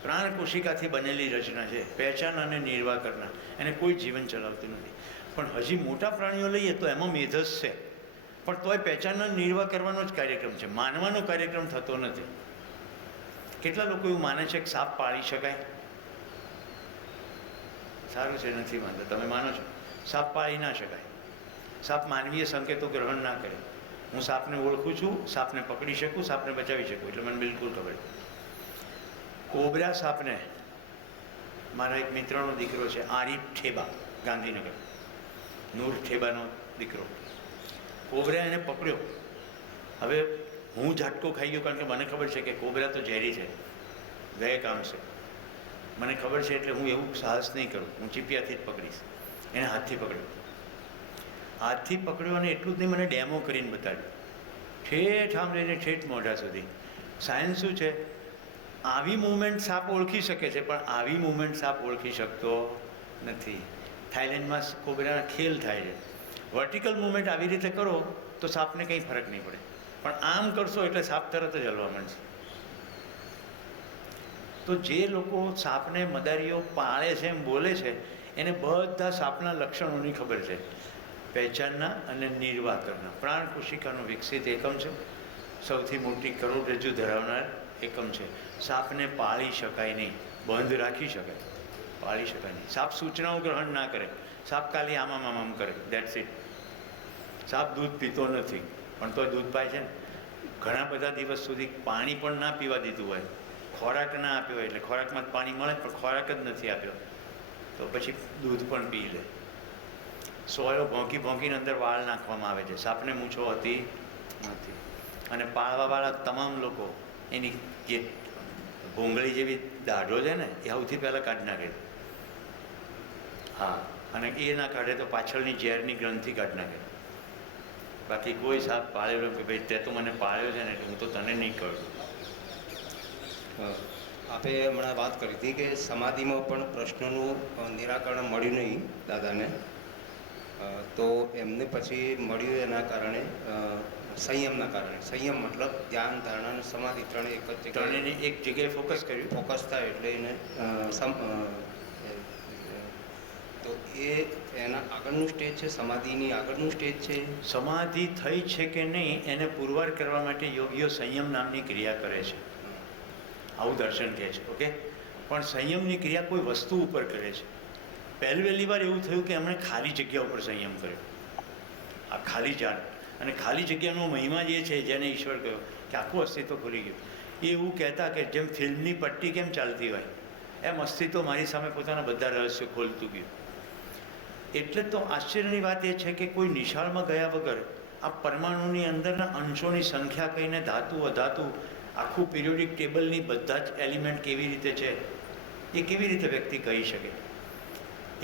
પ્રાણ કોશિકાથી બનેલી રચના છે, પહેચાન અને નિર્વાહ કરનાર. એને કોઈ જીવન ચલાવતું નથી. પણ હજી મોટા પ્રાણીઓ લઈએ તો એમાં મેધસ છે, પણ તોય પહેચાન અને નિર્વાહ કરવાનો જ કાર્યક્રમ છે, માનવાનો કાર્યક્રમ થતો નથી. કેટલા લોકો એવું માને છે કે સાપ પાળી શકાય? સારું છે, નથી માનતા. તમે માનો છો? સાપ પાળી ના શકાય. સાપ માનવીય સંકેતો ગ્રહણ ના કરે. હું સાપને ઓળખું છું, સાપને પકડી શકું, સાપને બચાવી શકું, એટલે મને બિલકુલ ખબર. કોબરા સાપને, મારા એક મિત્રનો દીકરો છે આરીફ ઠેબા, ગાંધીનગર, નૂર ઠેબાનો દીકરો. કોબરા એને પકડ્યો. હવે હું ઝાટકો ખાઈ ગયો, કારણ કે મને ખબર છે કે કોબરા તો ઝેરી છે, ગયે કામ છે. મને ખબર છે એટલે હું એવું સાહસ નહીં કરું, હું ચીપિયાથી જ પકડીશ. એને હાથથી પકડ્યો, હાથથી પકડ્યો અને એટલું જ નહીં, મને ડેમો કરીને બતાડ્યું, ઠેઠ આમ લઈને ઠેઠ મોઢા સુધી. સાયન્સ શું છે, આવી મુવમેન્ટ સાપ ઓળખી શકે છે, પણ આવી મુવમેન્ટ સાપ ઓળખી શકતો નથી. થાઈલેન્ડમાં કોબરાના ખેલ થાય છે. વર્ટિકલ મુવમેન્ટ આવી રીતે કરો તો સાપને કંઈ ફરક નહીં પડે, પણ આમ કરશો એટલે સાપ તરત જ હલવા માંડશે. તો જે લોકો સાપને મદારીઓ પાળે છે એમ બોલે છે, એને બધા સાપના લક્ષણોની ખબર છે, પહેચાનના અને નિર્વાહ કરના. પ્રાણ કોશિકાનો વિકસિત એકમ છે, સૌથી મોટી કરોડરજ્જુ ધરાવનાર એકમ છે. સાપને પાળી શકાય નહીં, બંધ રાખી શકાય, પાળી શકાય નહીં. સાપ સૂચનાઓ ગ્રહણ ના કરે, સાપ ખાલી આમામ આમામ કરે, દેટ્સ ઇટ. સાપ દૂધ પીતો નથી, પણ તો દૂધ પાય છે ને. ઘણા બધા દિવસ સુધી પાણી પણ ના પીવા દીધું હોય, ખોરાક ના આપ્યો હોય, એટલે ખોરાકમાં જ પાણી મળે પણ ખોરાક જ નથી આપ્યો, તો પછી દૂધ પણ પી લે. સોયો ભોંકી ભોંકીને અંદર વાળ નાખવામાં આવે છે. સાપને મૂછો હોતી નથી. અને પાળવાવાળા તમામ લોકો એની જે ભૂંગળી જેવી દાઢો છે ને એ સૌથી પહેલાં કાઢી નાખે. હા, અને એ ના કાઢે તો પાછળની ઝેરની ગ્રંથિ કાઢી નાખે. બાકી કોઈ સાપ પાળેલો કે ભાઈ તે તો મને પાળ્યો છે ને એટલે હું તો તને નહીં કરું. આપે હમણાં વાત કરી હતી કે સમાધિમાં પણ પ્રશ્નોનું નિરાકરણ મળ્યું નહીં દાદાને, તો એમને પછી મળ્યું એના કારણે સંયમના કારણે. સંયમ મતલબ ધ્યાન, ધારણા અને સમાધિ ત્રણે એક જ જગ્યાએ, ત્રણેયને એક જગ્યાએ ફોકસ કર્યું. ફોકસ થાય એટલે એને તો એ એના આગળનું સ્ટેજ છે, સમાધિની આગળનું સ્ટેજ છે. સમાધિ થઈ છે કે નહીં એને પુરવાર કરવા માટે યોગીઓ સંયમ નામની ક્રિયા કરે છે, આવું દર્શન કહે છે. ઓકે, પણ સંયમની ક્રિયા કોઈ વસ્તુ ઉપર કરે છે. પહેલી વાર એવું થયું કે એમણે ખાલી જગ્યા ઉપર સંયમ કર્યો, આ ખાલી જાણ. અને ખાલી જગ્યાનો મહિમા જે છે, જેને ઈશ્વર કહ્યો કે આખું અસ્તિત્વ ખુલી ગયું. એ એવું કહેતા કે જેમ ફિલ્મની પટ્ટી કેમ ચાલતી હોય એમ અસ્તિત્વ મારી સામે પોતાના બધા રહસ્યો ખોલતું ગયું. એટલે તો આશ્ચર્યની વાત એ છે કે કોઈ નિશાળમાં ગયા વગર આ પરમાણુની અંદરના અંશોની સંખ્યા કહીને ધાતુ અધાતુ આખું પિરિયોડિક ટેબલની બધા જ એલિમેન્ટ કેવી રીતે છે એ કેવી રીતે વ્યક્તિ કહી શકે?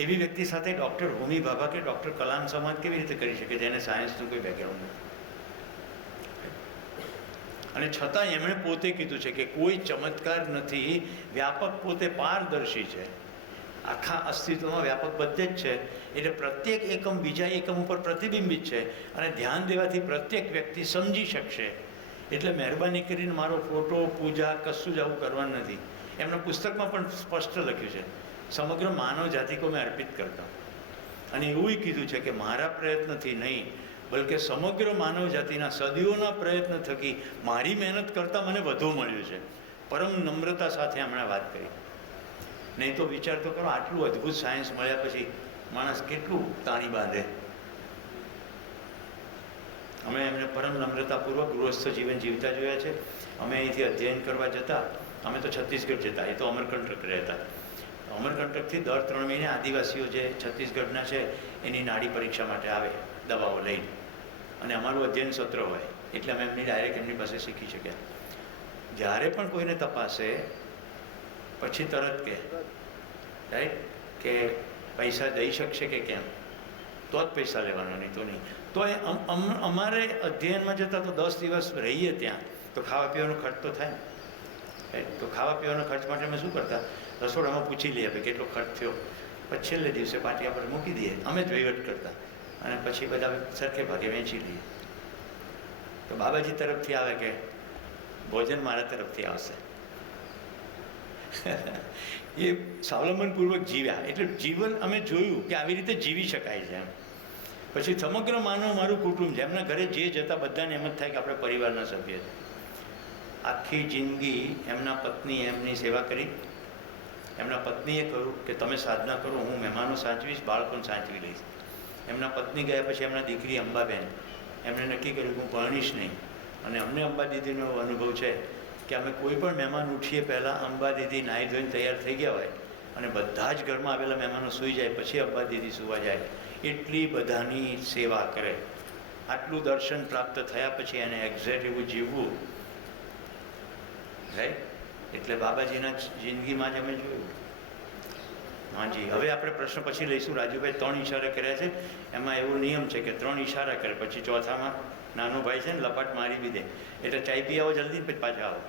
એવી વ્યક્તિ સાથે ડૉક્ટર હોમી ભાભા કે ડૉક્ટર કલામ સંવાદ કેવી રીતે કરી શકે જેને સાયન્સનું કોઈ બેકગ્રાઉન્ડ નથી? અને છતાં એમણે પોતે કીધું છે કે કોઈ ચમત્કાર નથી, વ્યાપક પોતે પારદર્શી છે, આખા અસ્તિત્વમાં વ્યાપક બધે જ છે. એટલે પ્રત્યેક એકમ બીજા એકમ ઉપર પ્રતિબિંબિત છે અને ધ્યાન દેવાથી પ્રત્યેક વ્યક્તિ સમજી શકશે. એટલે મહેરબાની કરીને મારો ફોટો, પૂજા કશું જ આવું કરવાનું નથી. એમના પુસ્તકમાં પણ સ્પષ્ટ લખ્યું છે, સમગ્ર માનવ જાતિ કો મેં અર્પિત કરતા. અને એવું કીધું છે કે મારા પ્રયત્નથી નહીં, બલકે સમગ્ર માનવ જાતિના સદીઓના પ્રયત્ન થકી મારી મહેનત કરતાં મને વધુ મળ્યું છે. પરમ નમ્રતા સાથે હમણાં વાત કરી. નહીં તો વિચાર તો કરો, આટલું અદ્ભુત સાયન્સ મળ્યા પછી માણસ કેટલું તાણી બાંધે. અમે એમને પરમ નમ્રતાપૂર્વક ગૃહસ્થ જીવન જીવતા જોયા છે. અમે અહીંથી અધ્યયન કરવા જતા, અમે તો છત્તીસગઢ જતા, એ તો અમરકંટક રહેતા. અમરકંટકથી દર 3 મહિને આદિવાસીઓ જે છત્તીસગઢના છે એની નાડી પરીક્ષા માટે આવે દવાઓ લઈને, અને અમારું અધ્યયન સત્ર હોય એટલે અમે એમની ડાયરેક્ટ એમની પાસે શીખી શક્યા. જ્યારે પણ કોઈને તપાસે પછી તરત કે રાઈટ કે પૈસા દઈ શકશે કે કેમ, તો જ પૈસા લેવાનો, નહીં તો નહીં. તો એ અમારે અધ્યયનમાં જતાં તો 10 દિવસ રહીએ ત્યાં તો ખાવા પીવાનો ખર્ચ તો થાય ને. તો ખાવા પીવાનો ખર્ચ માટે અમે શું કરતા, રસોડામાં પૂછી લઈએ ભાઈ કેટલો ખર્ચ થયો, પછી છેલ્લે દિવસે પાટિયા પર મૂકી દઈએ, અમે જ વહીવટ કરતા, અને પછી બધા સરખે ભાગે વેચી લઈએ. તો બાબાજી તરફથી આવે કે ભોજન મારા તરફથી આવશે. એ સ્વાવલંબનપૂર્વક જીવ્યા. એટલે જીવન અમે જોયું કે આવી રીતે જીવી શકાય છે. પછી સમગ્ર માનવ મારું કુટુંબ છે, એમના ઘરે જે જતા બધાને એમ જ થાય કે આપણે પરિવારના સભ્ય છે. આખી જિંદગી એમના પત્ની એમની સેવા કરી. એમના પત્નીએ કહ્યું કે તમે સાધના કરો, હું મહેમાનો સાચવીશ, બાળકોને સાચવી લઈશ. એમના પત્ની ગયા પછી એમના દીકરી અંબાબેન, એમણે નક્કી કર્યું કે હું ભણીશ નહીં. અને અમને અંબા દીદીનો અનુભવ છે કે અમે કોઈ પણ મહેમાન ઉઠીએ પહેલાં અંબા દીદી નાહી ધોઈને તૈયાર થઈ ગયા હોય અને બધા જ ઘરમાં આવેલા મહેમાનો સૂઈ જાય પછી અંબા દીદી સૂવા જાય, એટલી બધાની સેવા કરે. આટલું દર્શન પ્રાપ્ત થયા પછી એને એક્ઝેક્ટ એવું જીવવું, રાઈટ. એટલે બાબાજીના જિંદગીમાં જ અમે જોયું હાજી, હવે આપણે પ્રશ્ન પછી લઈશું. રાજુભાઈ 3 ઈશારા કર્યા છે, એમાં એવો નિયમ છે કે 3 ઈશારા કરે, પછી ચોથામાં નાનો ભાઈ છે ને લપાટ મારી બી દે. એટલે ચાય પી આવો જલ્દી, પછી પાછા આવો.